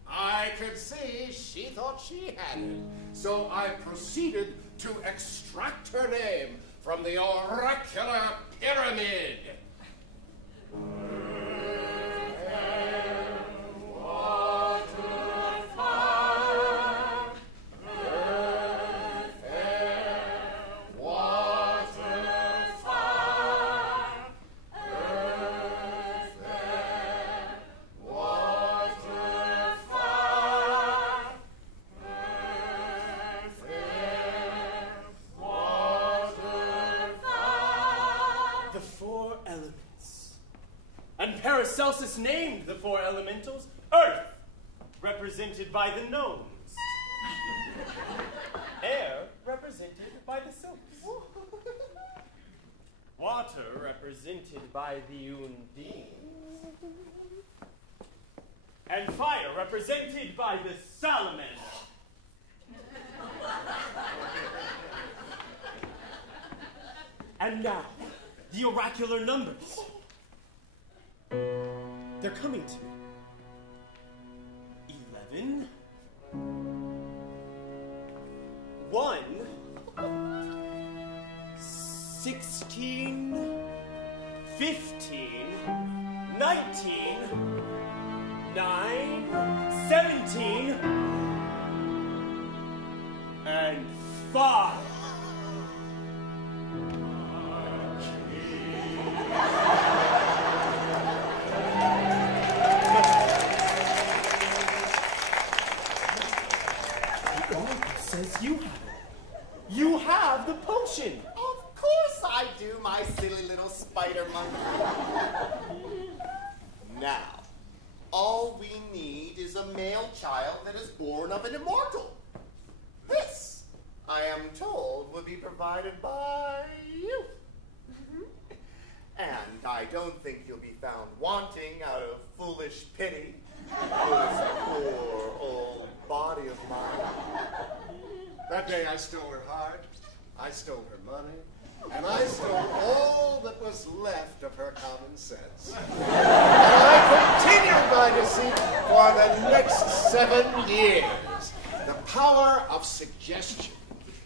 I could see she thought she had it, so I proceeded to extract her name from the oracular pyramid. Paracelsus named the four elementals Earth, represented by the gnomes. Air, represented by the sylphs. Water, represented by the undines. And fire, represented by the salamander. And now, the oracular numbers. They're coming to me. 11, 1, 16, 15, 19, 9, 17, and 5. Says you have it. You have the potion. Of course I do, my silly little spider monkey. Now, all we need is a male child that is born of an immortal. This, I am told, will be provided by you. And I don't think you'll be found wanting out of foolish pity for this poor old body of mine. That day I stole her heart, I stole her money, and I stole all that was left of her common sense. And I continued my deceit for the next 7 years. The power of suggestion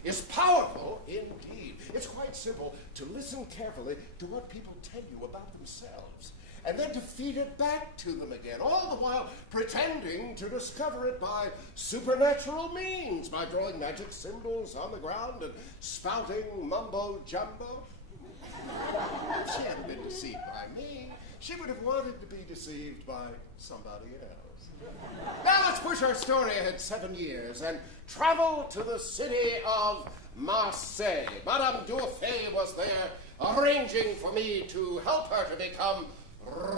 is powerful indeed. It's quite simple to listen carefully to what people tell you about themselves, and then to feed it back to them again, all the while pretending to discover it by supernatural means, by drawing magic symbols on the ground and spouting mumbo-jumbo. If she hadn't been deceived by me, she would have wanted to be deceived by somebody else. Now let's push our story ahead 7 years and travel to the city of Marseille. Madame Durfay was there, arranging for me to help her to become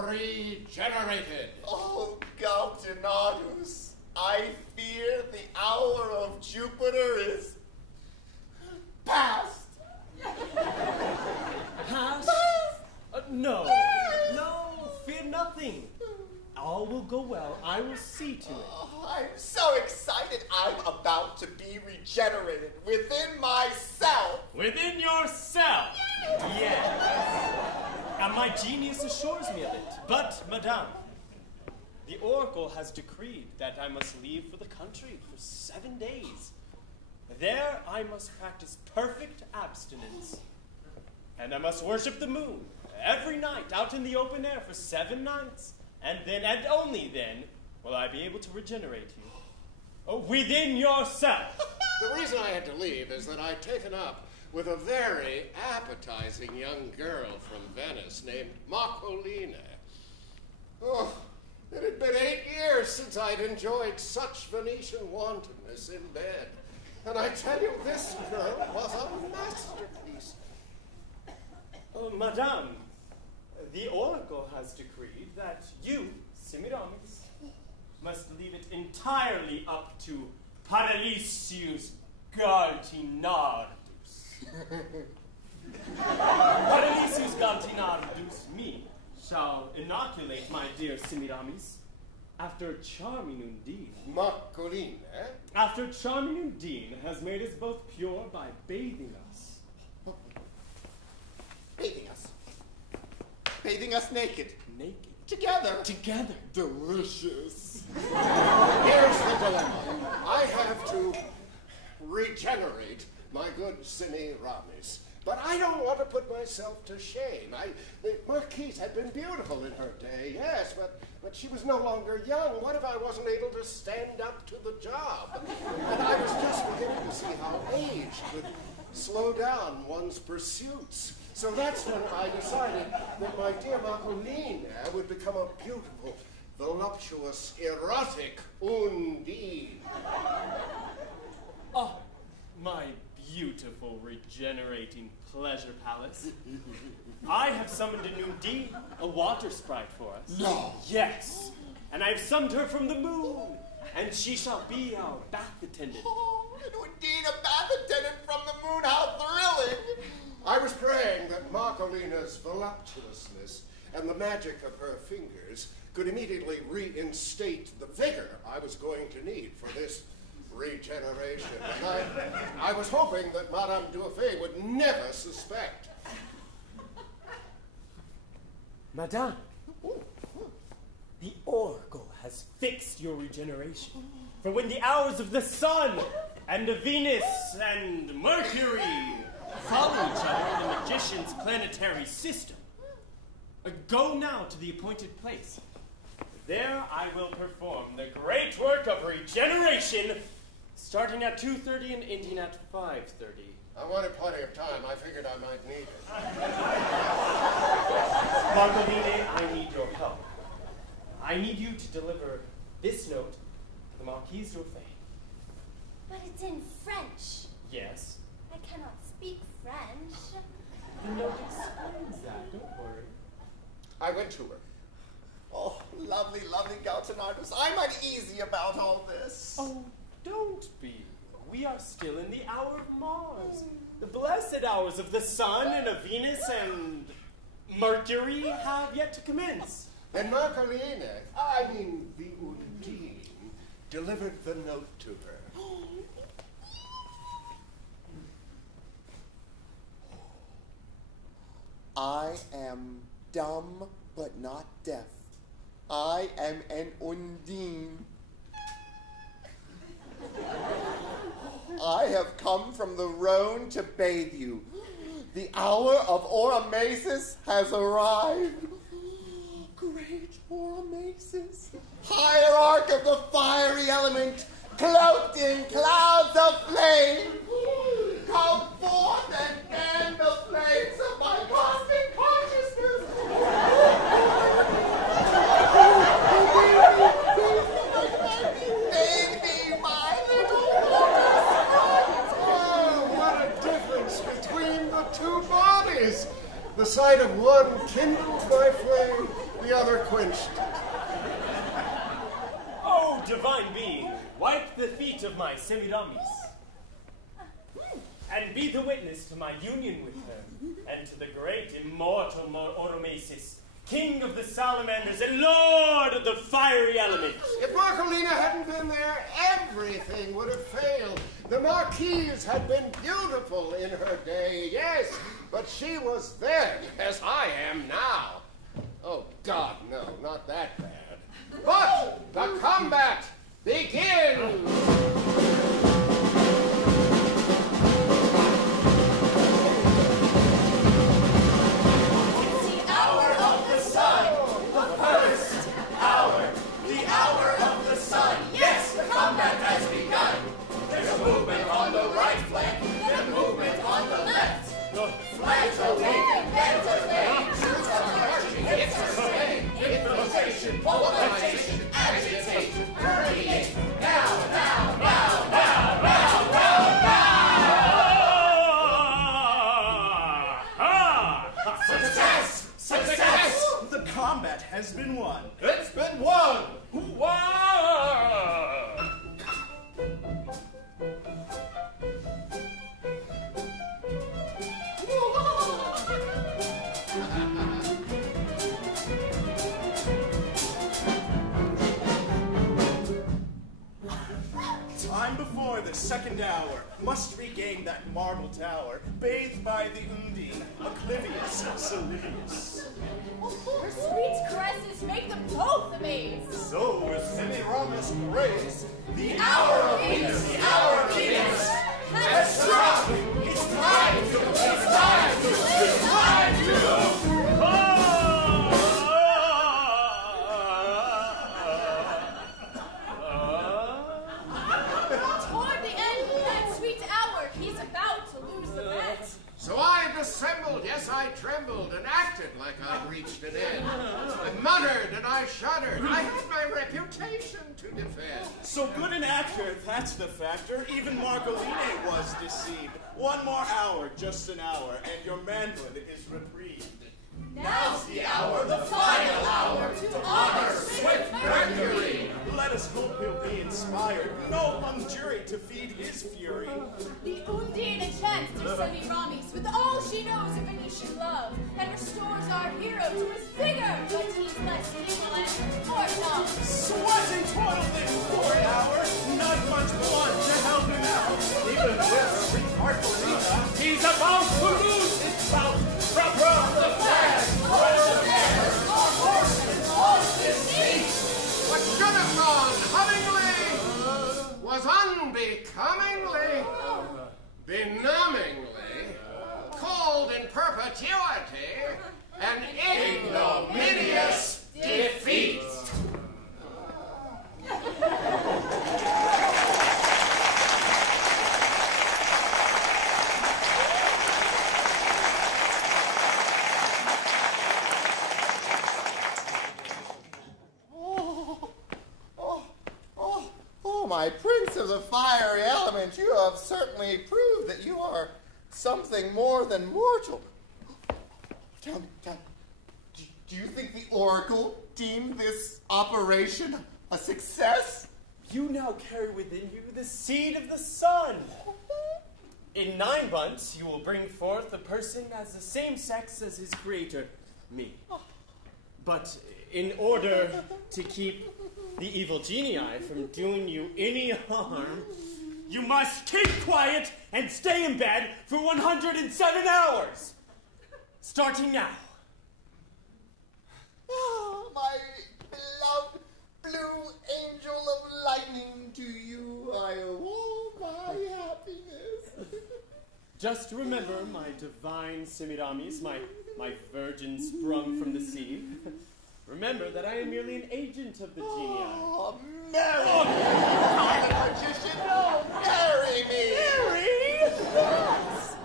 regenerated. Oh, Galtinardus, I fear the hour of Jupiter is past. Past? No, fear nothing. All will go well. I will see to it. Oh, I'm so excited. I'm about to be regenerated within myself. Within yourself? Yes. And my genius assures me of it. But, madame, the oracle has decreed that I must leave for the country for 7 days. There I must practice perfect abstinence. And I must worship the moon every night out in the open air for 7 nights. And then, and only then, will I be able to regenerate you. Oh, within yourself. The reason I had to leave is that I'd taken up with a very appetizing young girl from Venice named Marcolina. Oh, it had been 8 years since I'd enjoyed such Venetian wantonness in bed. And I tell you, this girl was a masterpiece. Oh, madame, the oracle has decreed that you, Semiramis, must leave it entirely up to Paralisius Galtinardus. Paralisius Galtinardus, me, shall inoculate my dear Semiramis after charming Undine. Marcolina? After charming Undine has made us both pure by bathing us. Bathing us. Bathing us naked. Naked? Together. Together. Delicious. Here's the dilemma. I have to regenerate my good Semiramis. But I don't want to put myself to shame. The Marquise had been beautiful in her day, yes, but she was no longer young. What if I wasn't able to stand up to the job? And I was just beginning to see how age could slow down one's pursuits. So that's when I decided that my dear Marcolina would become a beautiful, voluptuous, erotic Undine. Oh, my beautiful, regenerating pleasure palace. I have summoned an Undine, a water sprite for us. No. Yes, and I have summoned her from the moon, and she shall be our bath attendant. Oh, an Undine, a bath attendant from the moon, how thrilling! I was praying that Marcolina's voluptuousness and the magic of her fingers could immediately reinstate the vigor I was going to need for this regeneration. And I was hoping that Madame Durfay would never suspect. Madame, the oracle has fixed your regeneration. For when the hours of the sun and of Venus and Mercury follow each other in the magician's planetary system, go now to the appointed place. There I will perform the great work of regeneration, starting at 2:30 and ending at 5:30. I wanted plenty of time. I figured I might need it. Marcolina, I need your help. I need you to deliver this note to the Marquise Durfay. But it's in French. Yes. I went to her. Oh, lovely, lovely Galtonardus. I'm uneasy about all this. Oh, don't be. We are still in the hour of Mars. The blessed hours of the Sun and of Venus and Mercury have yet to commence. And Marcolina, I mean the Undine, delivered the note to her. I am dumb but not deaf. I am an Undine. I have come from the Rhone to bathe you. The hour of Oramasis has arrived. Great Oramasis, hierarch of the fiery element, cloaked in clouds of flame, come forth and fan the flames of my cosmic consciousness. Bathe me, my little Oh, what a difference between the two bodies! The sight of one kindled by flame, the other quenched. Oh, divine being, wipe the feet of my Semiramis, and be the witness to my union with her, and to the great immortal Oromasis, king of the salamanders and lord of the fiery element. If Marcolina hadn't been there, everything would have failed. The Marquise had been beautiful in her day, yes, but she was then as I am now. Oh, God, no, not that bad. But the combat begins! Flags are waving, bands are playing, troops are marching, hits are swaying, infiltration, polarization, agitation, permeate, now, now, now, now, now, now, now! Success! Success! The combat has been won. It's been won! Won! Time before the second hour, must regain that marble tower, bathed by the Undine, oblivious, Solivius. Her sweet caresses make them both amazed. So with Semiramis grace, The hour of Venus, the hour of Venus has struck! It's time to, it's time to, it's time to! Toward the end of that sweet hour, he's about to lose the bet. So I dissembled, yes, I trembled, and acted like I'd reached an end. I muttered and I shuddered. I had my reputation to defend. So good an actor, that's the factor. Even Marcolina was deceived. One more hour, just an hour, and your manhood is reprieved. Now's the hour, the final hour, to honor swift Mercury! Let us hope he'll be inspired. No jury to feed his fury. The Undine enchants her Semiramis with all she knows of Venetian love, and restores our hero to his vigor, but he's less able and mortal. Sweat and toil this poor hour, not much blood to help him out. Even this Marcolina, He's about to lose his bout from the flag! What should have gone hummingly was unbecomingly, benumbingly, cold in perpetuity, an ignominious defeat. My prince of the fiery element, you have certainly proved that you are something more than mortal. Tell me, do Do you think the Oracle deemed this operation a success? You now carry within you the seed of the sun. In 9 months, you will bring forth a person as the same sex as his creator, me. But in order to keep the evil genii from doing you any harm, you must keep quiet and stay in bed for 107 hours. Starting now. Oh, my beloved blue angel of lightning, to you I owe all my happiness. Just remember, my divine Semiramis, my virgin sprung from the sea. Remember that I am merely an agent of the genii. Oh, marry me, darling magician. No, marry me. Marry? Yes.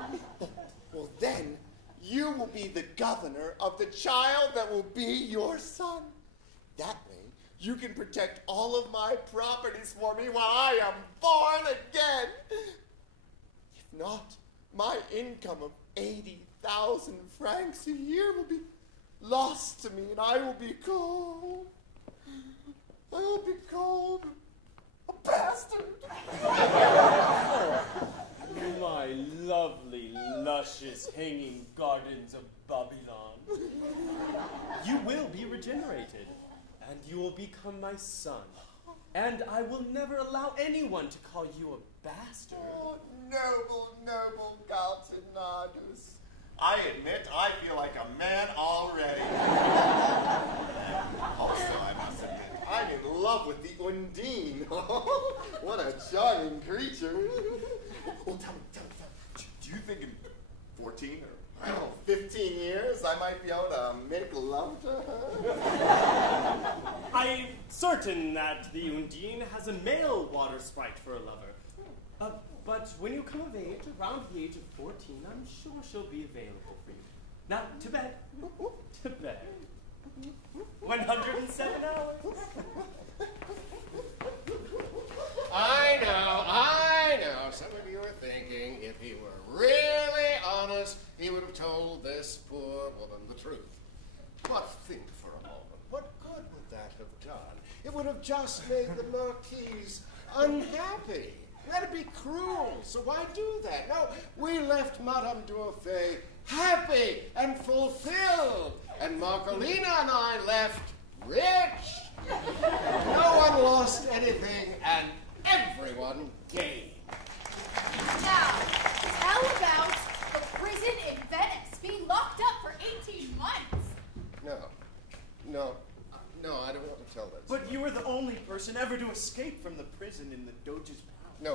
Well, then, you will be the governor of the child that will be your son. That way, you can protect all of my properties for me while I am born again. If not, my income of 80,000 francs a year will be lost to me, and I will be called a bastard. My lovely, luscious, hanging gardens of Babylon. You will be regenerated, and you will become my son. And I will never allow anyone to call you a bastard. Oh, noble Galtinadus. I admit I feel like a man already. Also, I must admit, I'm in love with the Undine. What a charming creature. Oh, tell me. Do you think in 14 or 15 years I might be able to make love to her? I'm certain that the Undine has a male water sprite for a lover. But when you come of age, around the age of 14, I'm sure she'll be available for you. Now, to bed. To bed. 107 hours. I know. Some of you are thinking if he were really honest, he would have told this poor woman the truth. But think for a moment. What good would that have done? It would have just made the Marquise unhappy. That'd be cruel, so why do that? No, we left Madame D'Urfey happy and fulfilled, and Marcolina and I left rich. No one lost anything, and everyone gained. Now, how about the prison in Venice being locked up for 18 months? No, I don't want to tell that. But you were the only person ever to escape from the prison in the Doge's palace. No,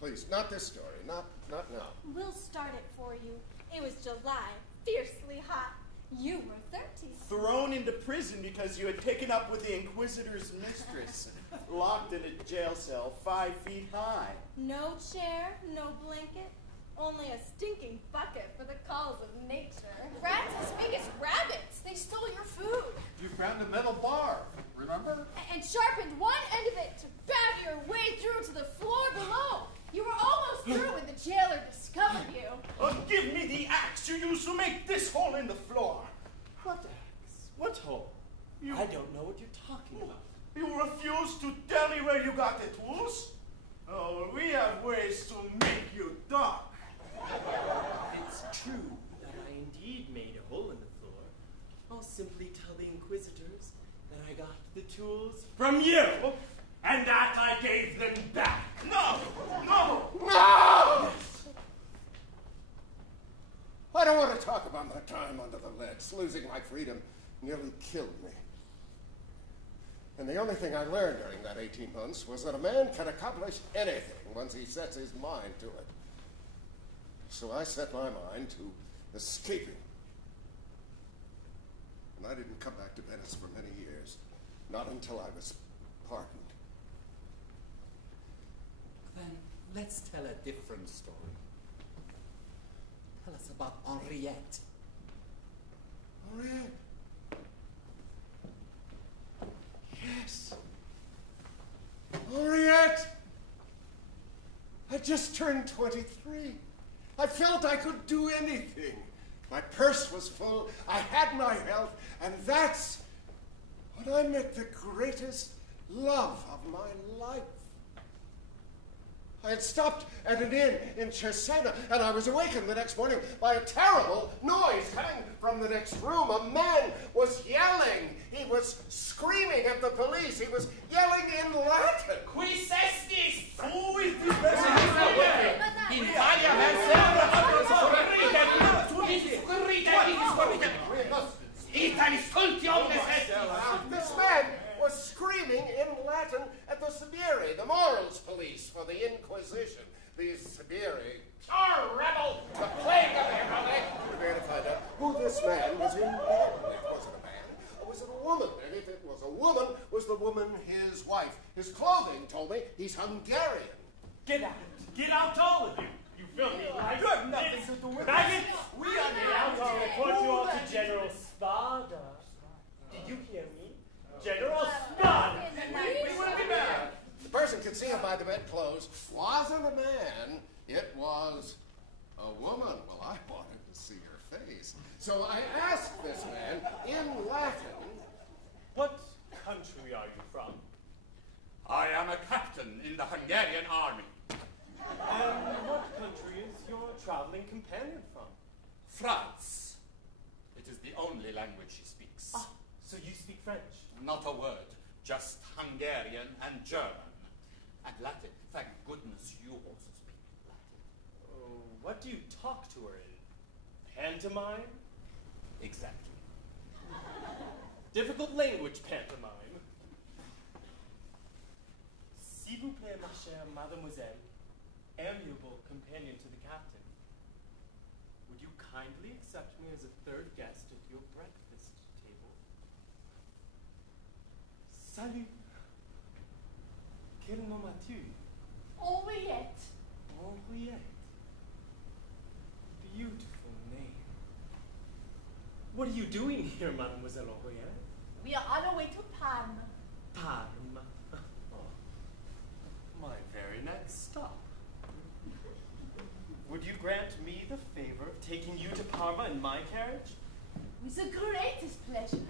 please, not this story, not now. We'll start it for you. It was July, fiercely hot. You were 30. Thrown into prison because you had taken up with the Inquisitor's mistress. Locked in a jail cell 5 feet high. No chair, no blanket, only a stinking bucket for the calls of nature. Rats as big as rabbits. They stole your food. You found a metal bar, remember? And sharpened one end of it to bat your way through to the floor below. You were almost through when the jailer discovered you. Give me the axe you used to make this hole in the floor. What axe? What hole? I don't know what you're talking about. You refuse to tell me where you got the tools? Oh, we have ways to make you talk. It's true that I indeed made a hole in the floor. I'll simply tell the Inquisitors that I got the tools from you, and that I gave them back. No! I don't want to talk about my time under the leads. Losing my freedom nearly killed me. And the only thing I learned during that 18 months was that a man can accomplish anything once he sets his mind to it. So I set my mind to escaping. And I didn't come back to Venice for many years. Not until I was pardoned. Then let's tell a different story. Tell us about Henriette. Henriette? Yes. Henriette! I just turned 23. I felt I could do anything. My purse was full, I had my health, and that's when I met the greatest love of my life. I had stopped at an inn in Cesena, and I was awakened the next morning by a terrible noise coming from the next room. A man was yelling. He was screaming at the police. He was yelling in Latin. Qui estis? Who is this person? In Italia, This man was screaming in Latin at the Siberi, the morals police for the Inquisition. The Siberi, rebel, the plague of the Republic. We began to find out who this man was in bed with. Was it a man or was it a woman? And if it was a woman, was the woman his wife? His clothing told me he's Hungarian. Get out. Get out, all of you. You filthy liars. You have nothing to do with it. We are get out. I'll report you all to General Spada. Did you hear me? General Spada. The person concealed by the bedclothes wasn't a man, it was a woman. Well, I wanted to see her face. So I asked this man in Latin, what country are you from? I am a captain in the Hungarian army. And what country is your traveling companion from? France. It is the only language she speaks. Ah, so you speak French? Not a word, just Hungarian and German. And Latin. Thank goodness you also speak Latin. Oh, what do you talk to her in? Pantomime? Exactly. Difficult language pantomime. S'il vous plaît, ma chère mademoiselle, amiable companion to the captain, would you kindly accept me as a third guest at your breakfast table? Salut. Quel nom as-tu? Henriette. Henriette. Beautiful name. What are you doing here, Mademoiselle Henriette? We are on our way to Parma. Parma. Oh, my very next stop. Would you grant me the favor of taking you to Parma in my carriage? With the greatest pleasure.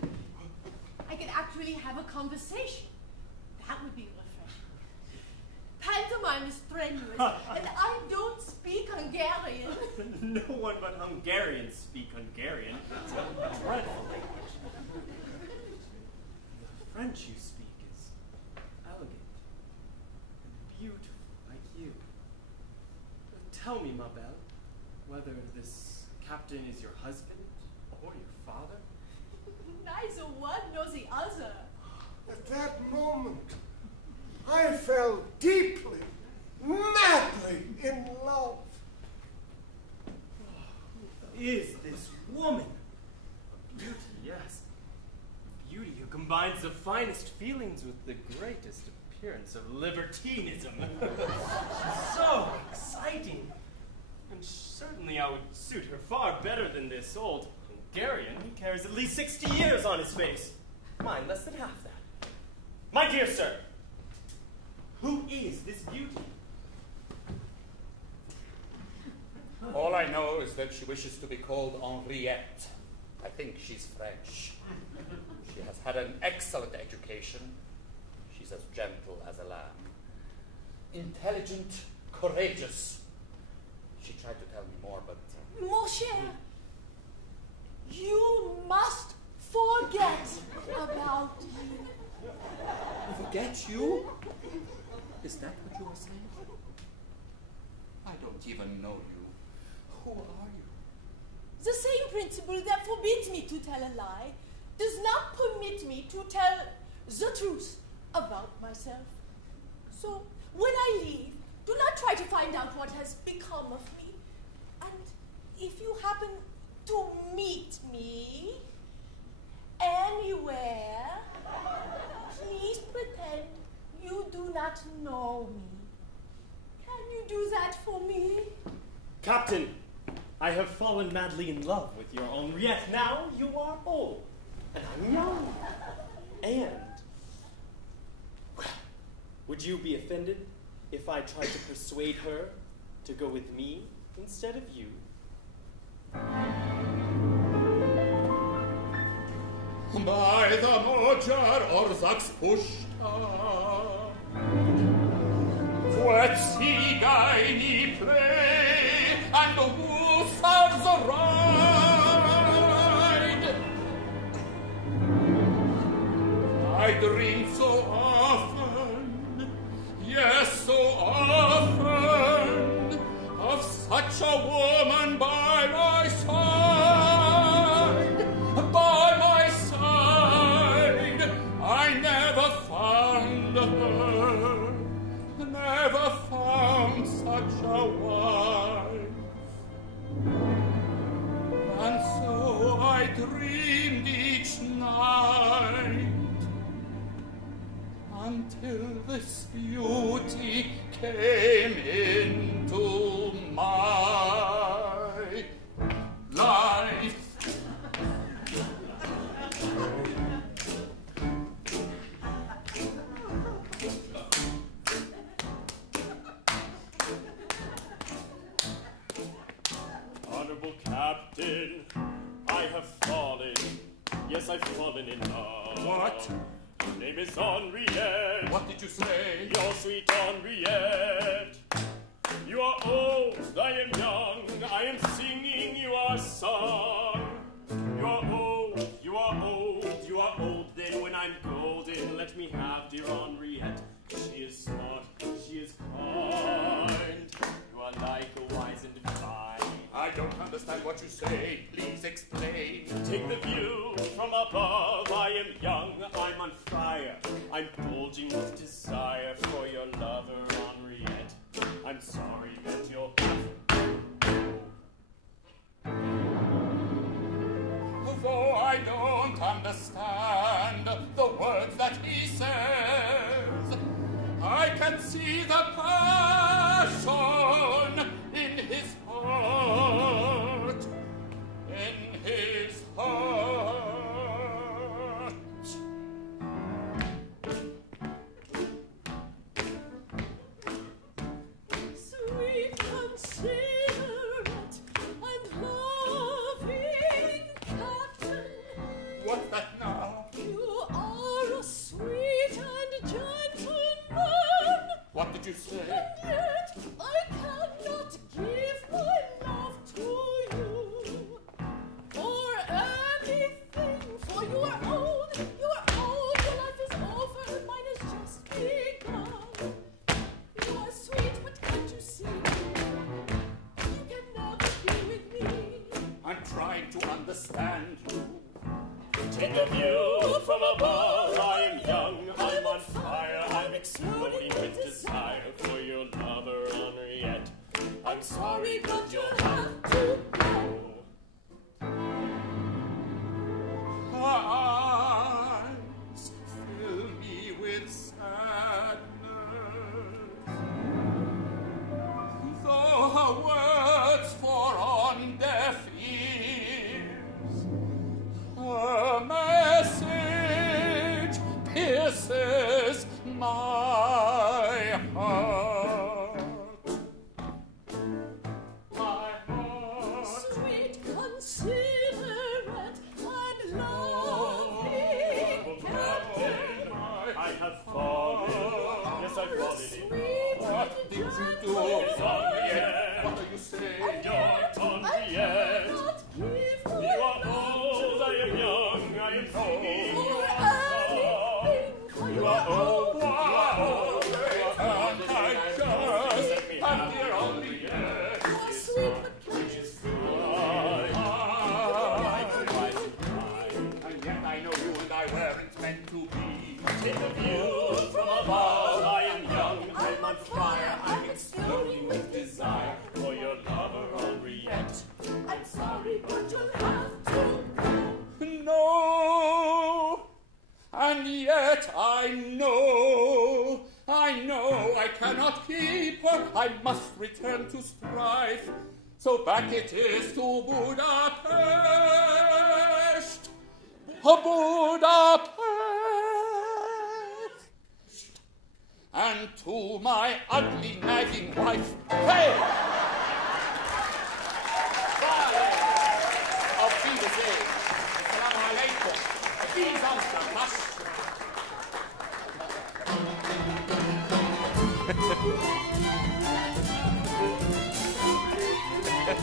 I can actually have a conversation. That would be refreshing. Pantomime is strenuous, and I don't speak Hungarian. No one but Hungarians speak Hungarian. It's a dreadful language. The French you speak is elegant and beautiful, like you. Tell me, ma belle, whether this captain is your husband or your father? Neither one nor the other. at that moment, I fell deeply, madly in love. Who is this woman? A beauty, yes. A beauty who combines the finest feelings with the greatest appearance of libertinism. So exciting. And certainly I would suit her far better than this old Hungarian who carries at least 60 years on his face. Mine less than half that. My dear sir, who is this beauty? All I know is that she wishes to be called Henriette. I think she's French. She has had an excellent education. She's as gentle as a lamb. Intelligent, courageous. She tried to tell me more, but... Mon cher, you must forget about you. Forget you? Is that what you are saying? I don't even know you. Who are you? The same principle that forbids me to tell a lie does not permit me to tell the truth about myself. So, when I leave, do not try to find out what has become of me. And if you happen to meet me anywhere, please pretend you do not know me. Can you do that for me? Captain, I have fallen madly in love with your Henriette. Now you are old, and I'm young. And, well, would you be offended if I tried to persuade her to go with me instead of you? Roger or Zax Pushta. Quetzigani play, and the hussars ride. I dream so often, yes, so often, of such a woman by my side, by my side. I never found her, never found such a wife. And so I dreamed each night, until this beauty came into my life. Honorable Captain, I have fallen. Yes, I've fallen in love. What? Your name is Henriette. What did you say? Your sweet Henriette. You are old, I am young. I am singing you a song. You are old, you are old, you are old. Then when I'm golden, let me have dear Henriette. She is smart, she is kind. You are like a wise and divine. I don't understand what you say. Please explain. Take the view from above. I am young, I'm on fire. I'm bulging with desire for your lover, Henriette. I'm sorry that you'll have to go. Though I don't understand the words that he says, I can see the passion in his heart, in his heart. Sweet, considerate, and loving Captain. What's that now? You are a sweet and gentleman. What did you say? And yet I cannot give my love to you for anything, for you are old, your life is over, and mine has just begun. You are sweet, but can't you see? You can never be with me. I'm trying to understand you. Take a view from above. I am young, I'm on fire. I'm exploding with desire for your lover, Henriette. I'm sorry, but you'll have to go. Eyes fill me with sadness, though her words fall on deaf ears. Her message pierces my heart. My heart. Sweet, considerate, and loving Captain. I have fallen. Yes, I've fallen in Sweet love. What did you do? Henriette. What do you say? Your Henriette. Not give my You are old, I am young, I am singing you a song. You are old, you are old, you are old, I just have dear Henriette. sweet, which is good. And yet I know you and I weren't meant to be. Take a view from above. I am young, I'm on fire, I'm exploding with desire for your lover, Henriette. I'm sorry, but you'll have to go. No, and yet I know I cannot keep her. I must return to strife. So back it is to Budapest, Budapest, and to my ugly nagging wife. Hey! Auf Wiedersehen. Assalamu alaikum. Wie sonst, was?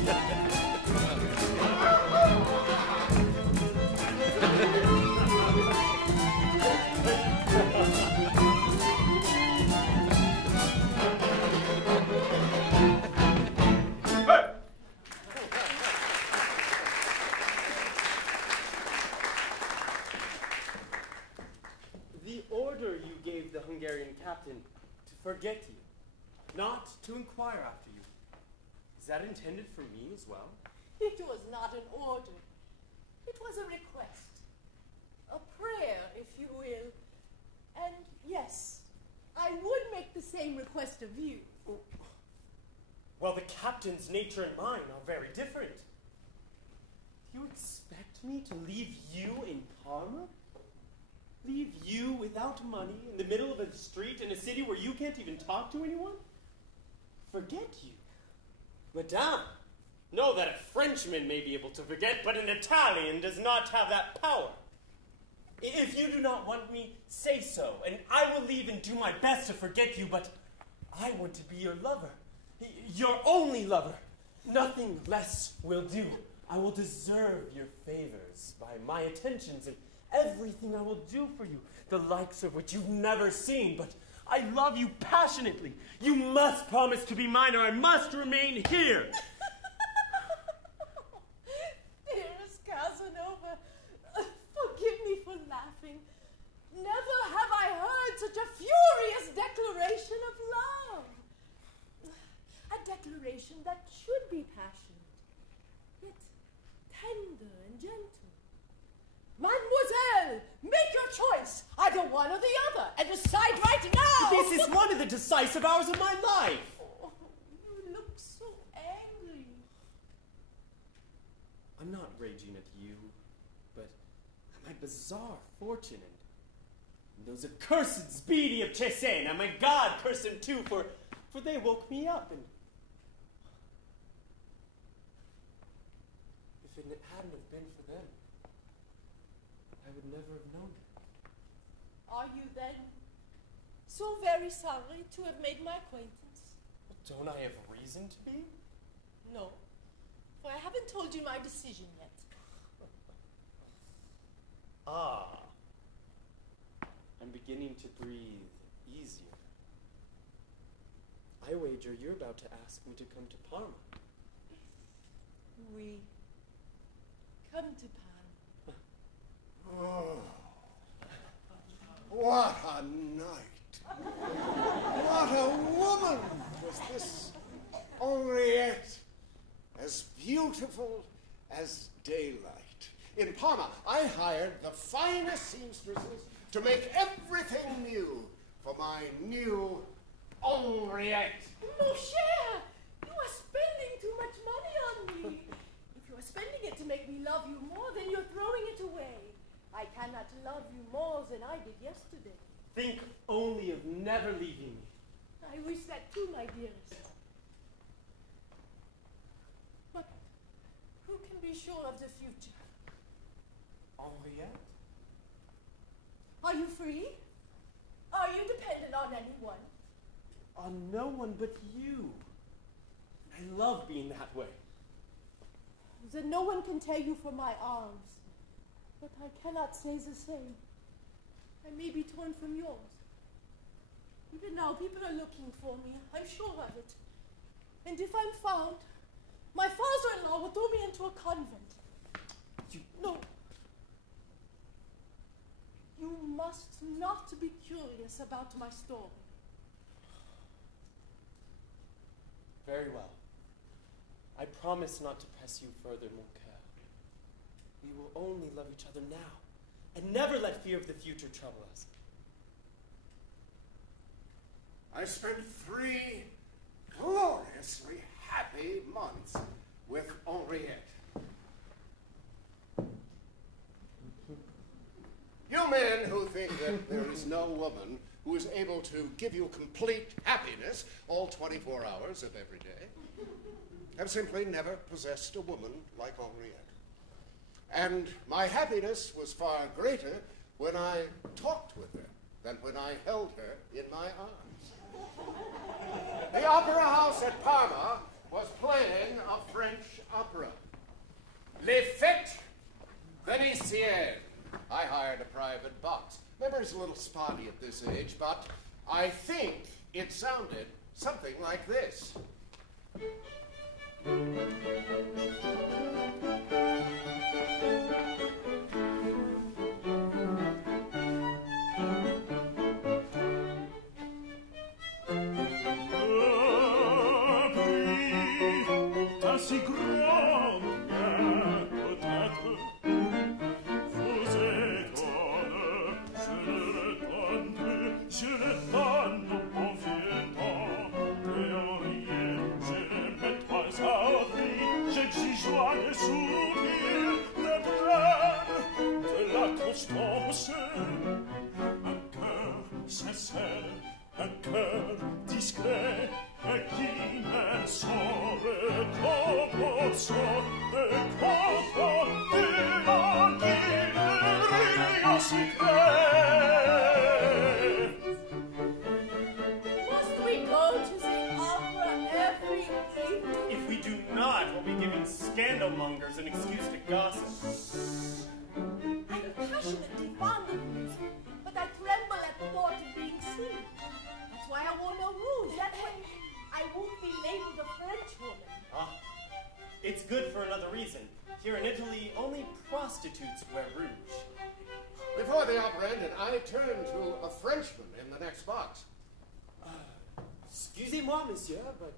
The order you gave the Hungarian captain to forget you, not to inquire after you, is that intended for me as well? It was not an order. It was a request. A prayer, if you will. And yes, I would make the same request of you. Well, the captain's nature and mine are very different. Do you expect me to leave you in Parma? Leave you without money in the middle of a street in a city where you can't even talk to anyone? Forget you? Madame, know that a Frenchman may be able to forget, but an Italian does not have that power. If you do not want me, say so, and I will leave and do my best to forget you, but I want to be your lover. Your only lover. Nothing less will do. I will deserve your favors by my attentions and everything I will do for you, the likes of which you've never seen, but I love you passionately. You must promise to be mine or I must remain here. Dearest Casanova, forgive me for laughing. Never have I heard such a furious declaration of love. A declaration that should be passionate, yet tender and gentle. Mademoiselle, make your choice, either one or the other, and decide right now. This is one of the decisive hours of my life. Oh, you look so angry. I'm not raging at you, but at my bizarre fortune and those accursed Speedy of Cesena. And my God curse them too, for they woke me up. And if it hadn't have been for them, I would never have known it. Are you then so very sorry to have made my acquaintance? Don't I have reason to be? No, for I haven't told you my decision yet. Ah. I'm beginning to breathe easier. I wager you're about to ask me to come to Parma. We come to Parma. Oh, what a night. What a woman was this Henriette. As beautiful as daylight. In Parma, I hired the finest seamstresses to make everything new for my new Henriette. Mon cher, you are spending too much money on me. If you are spending it to make me love you more, then you're throwing it away. I cannot love you more than I did yesterday. Think only of never leaving me. I wish that too, my dearest. But who can be sure of the future? Henriette? Are you free? Are you dependent on anyone? On no one but you. I love being that way. Then no one can tear you from my arms. But I cannot say the same. I may be torn from yours. Even now, people are looking for me. I'm sure of it. And if I'm found, my father-in-law will throw me into a convent. No. You must not be curious about my story. Very well. I promise not to press you further, mon cœur. We will only love each other now, and never let fear of the future trouble us. I spent 3 gloriously happy months with Henriette. You men who think that there is no woman who is able to give you complete happiness all 24 hours of every day have simply never possessed a woman like Henriette. And my happiness was far greater when I talked with her than when I held her in my arms. The Opera House at Parma was playing a French opera. Les Fêtes Vénitiennes. I hired a private box. Memory's a little spotty at this age, but I think it sounded something like this. Si grand bien peut-être vous étonne, je le donne au bon vieux temps. Théorie, je ne mets pas à rire, j'exige joie de sourire, de pleine, de la constance. Un cœur sincère, un cœur discret, qui me semble proportion de Must we go to the opera every evening? If we do not, we'll be giving scandalmongers an excuse to gossip. I'm passionately fond of music, but I tremble at the thought of being seen. That's why I wore no rouge. That way I won't be labeled a French woman. Ah, it's good for another reason. Here in Italy, only prostitutes wear rouge. Before the opera ended, I turned to a Frenchman in the next box. Excusez-moi, monsieur, but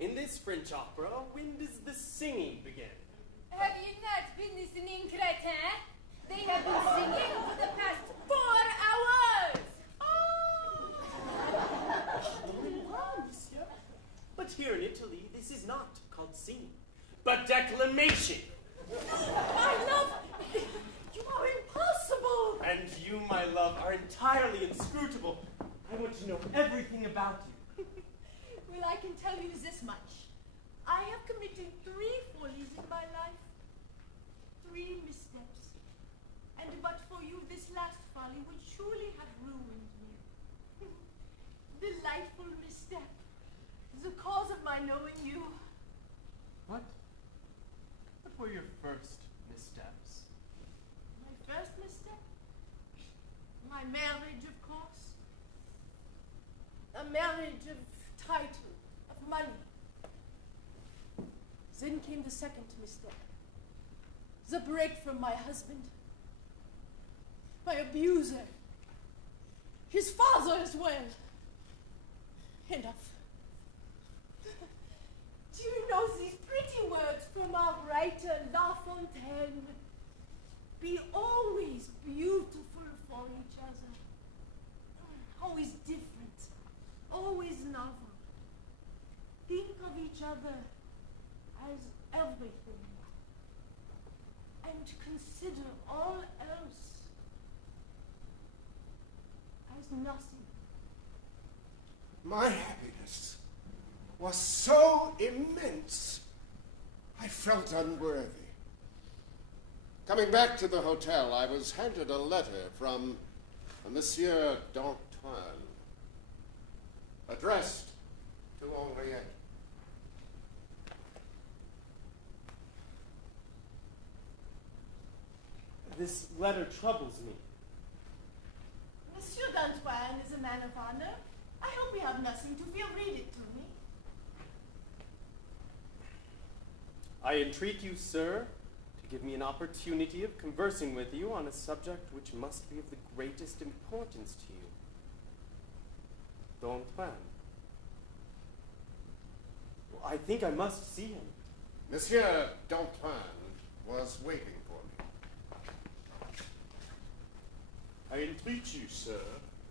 in this French opera, when does the singing begin? Have you not been listening, crétin? They have been singing for the past 4 hours! Monsieur. But here in Italy, this is not called singing, but declamation. My love, you are impossible. And you, my love, are entirely inscrutable. I want to know everything about you. Well, I can tell you this much. I have committed 3 follies in my life. 3 missteps. And but for you, this last folly would surely have ruined me. Delightful misstep. The cause of my knowing you. What? What were your first missteps? My first misstep? My marriage, of course. A marriage of title, of money. Then came the second misstep. The break from my husband. My abuser. His father as well. Enough. Do you know these pretty words from our writer La Fontaine? Be always beautiful for each other. Always different. Always novel. Think of each other as everything. And consider all else as nothing. My happiness was so immense, I felt unworthy. Coming back to the hotel, I was handed a letter from Monsieur d'Antoine, addressed to Henriette. This letter troubles me. Monsieur d'Antoine is a man of honor. I hope you have nothing to fear. Read it to me. I entreat you, sir, to give me an opportunity of conversing with you on a subject which must be of the greatest importance to you. D'Antoine. Well, I think I must see him. Monsieur d'Antoine was waiting for me. I entreat you, sir,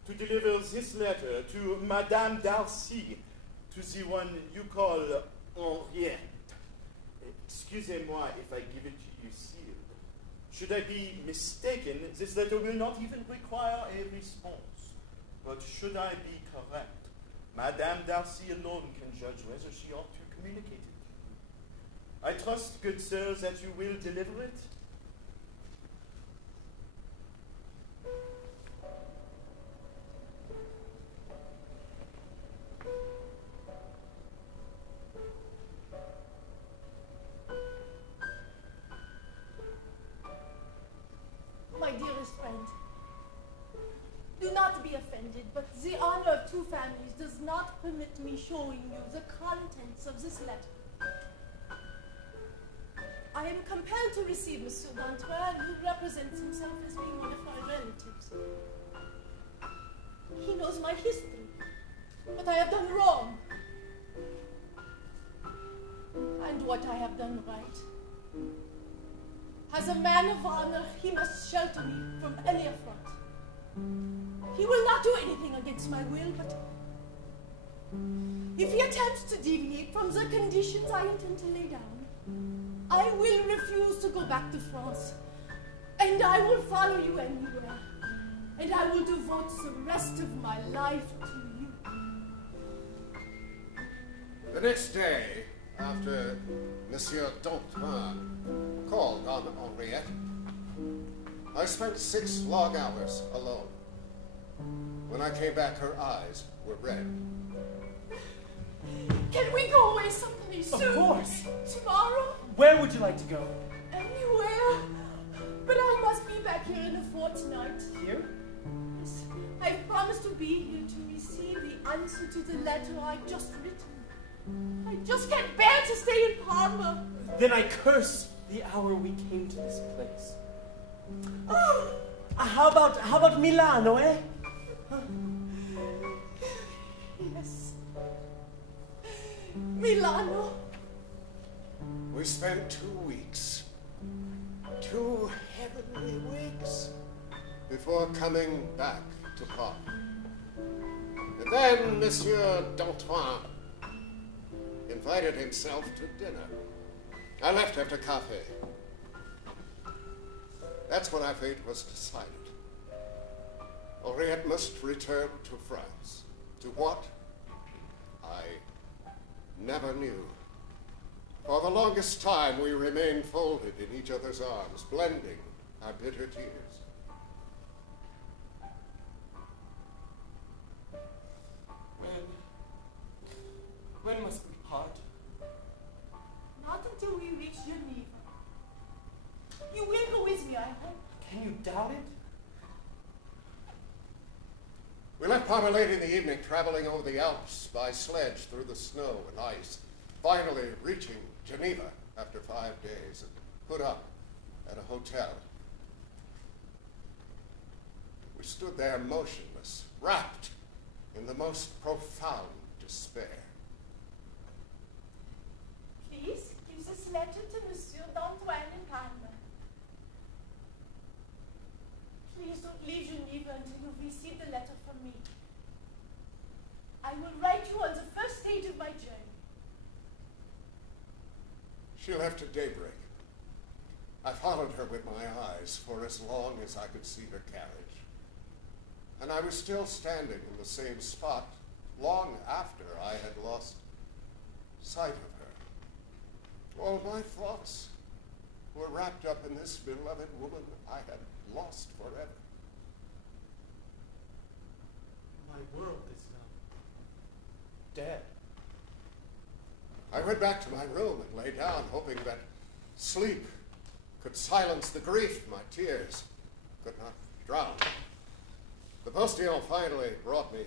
to deliver this letter to Madame Darcy, to the one you call Henriette. Excusez-moi if I give it to you sealed. Should I be mistaken, this letter will not even require a response. But should I be correct, Madame Darcy alone can judge whether she ought to communicate it to you. I trust, good sir, that you will deliver it. understand. Do not be offended, but the honor of two families does not permit me showing you the contents of this letter. I am compelled to receive Monsieur d'Antoine, who represents himself as being one of my relatives. He knows my history, what I have done wrong, and what I have done right. As a man of honor, he must shelter me from any affront. He will not do anything against my will, but if he attempts to deviate from the conditions I intend to lay down, I will refuse to go back to France, and I will follow you anywhere, and I will devote the rest of my life to you. The next day, after Monsieur d'Antoine called on Henriette, I spent 6 long hours alone. When I came back, her eyes were red. Can we go away someplace soon? Of course. Tomorrow? Where would you like to go? Anywhere. But I must be back here in a fortnight. Here? Yes. I've promised to be here to receive the answer to the letter I've just written. I just can't bear to stay in Parma. Then I curse the hour we came to this place. How about Milano, eh? Yes. Milano. We spent 2 weeks, 2 heavenly weeks, before coming back to Parma. And then Monsieur d'Antoine invited himself to dinner. I left after cafe. That's when our fate was decided. Henriette must return to France. To what? I never knew. For the longest time, we remained folded in each other's arms, blending our bitter tears. When must we part? Not until we reach Geneva. You will go with me, I hope. Can you doubt it? We left Parma late in the evening, traveling over the Alps by sledge through the snow and ice, finally reaching Geneva after 5 days and put up at a hotel. We stood there motionless, wrapped in the most profound despair. Please give this letter to Monsieur d'Antoine in Parma. Please don't leave Geneva until you've received the letter from me. I will write you on the first stage of my journey. She left at daybreak. I followed her with my eyes for as long as I could see her carriage. And I was still standing in the same spot long after I had lost sight of her. All my thoughts were wrapped up in this beloved woman I had lost forever. My world is now dead. I went back to my room and lay down, hoping that sleep could silence the grief my tears could not drown. The postillon finally brought me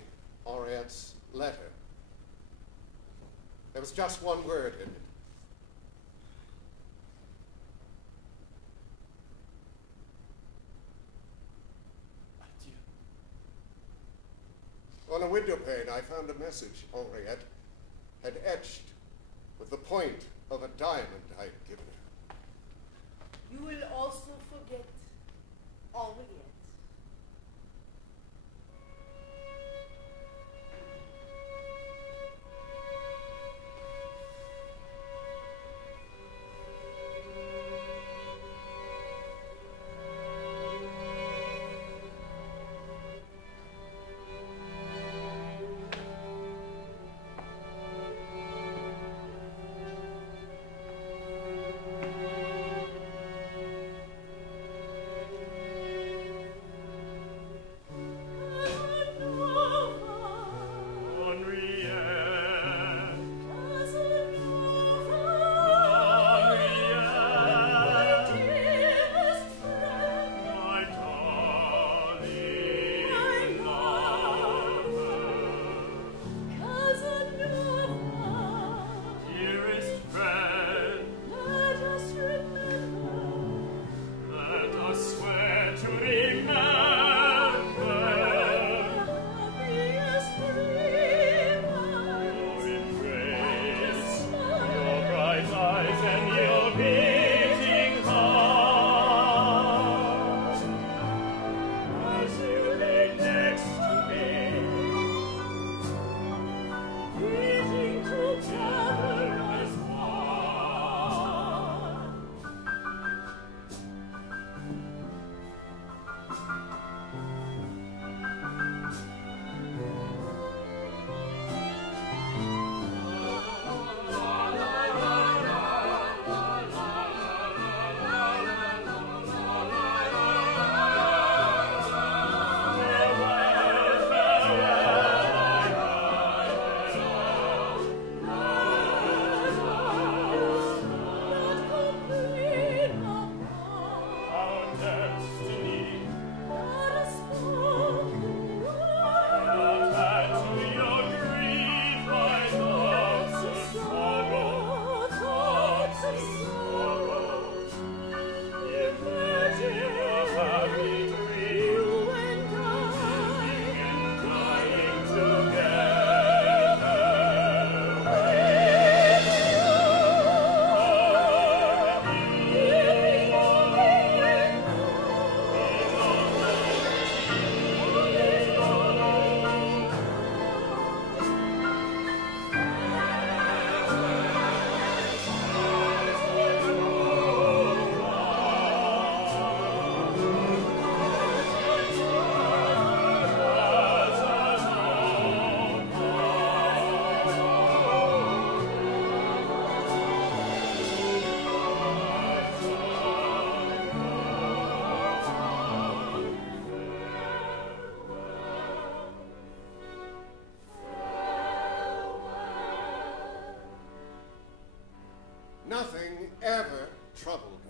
Henriette's letter. There was just one word in it. On a window pane, I found a message Henriette had etched with the point of a diamond I had given her. You will also forget Henriette.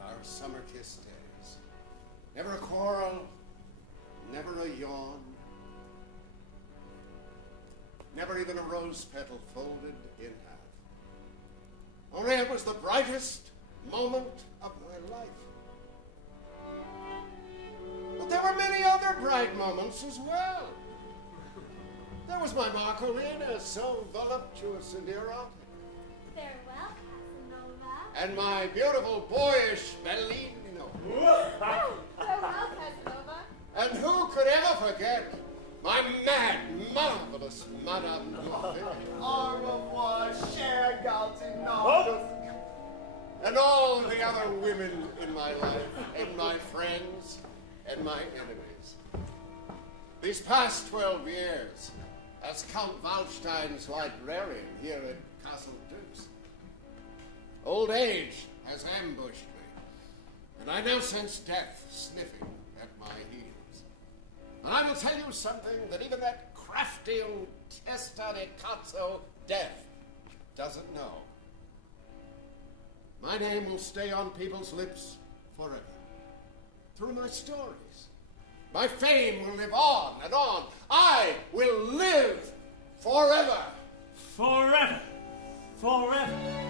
our summer-kissed days. Never a quarrel, never a yawn, never even a rose petal folded in half. Only it was the brightest moment of my life. But there were many other bright moments as well. There was my Marcolina, so voluptuous and erotic. Farewell, Casanova. And my beautiful boyish Bellino. Farewell, Casanova. And who could ever forget my mad, marvelous Madame Bouffet? Au revoir, cher Galtinov. And all the other women in my life, and my friends, and my enemies. These past 12 years, as Count Waldstein's librarian here at Castle Dukes, old age has ambushed me, and I now sense death sniffing at my heels. And I will tell you something that even that crafty old testa de cazzo death doesn't know. My name will stay on people's lips forever, through my stories. My fame will live on and on. I will live forever. Forever. Forever.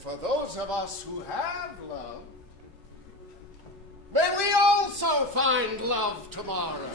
For those of us who have loved, may we also find love tomorrow.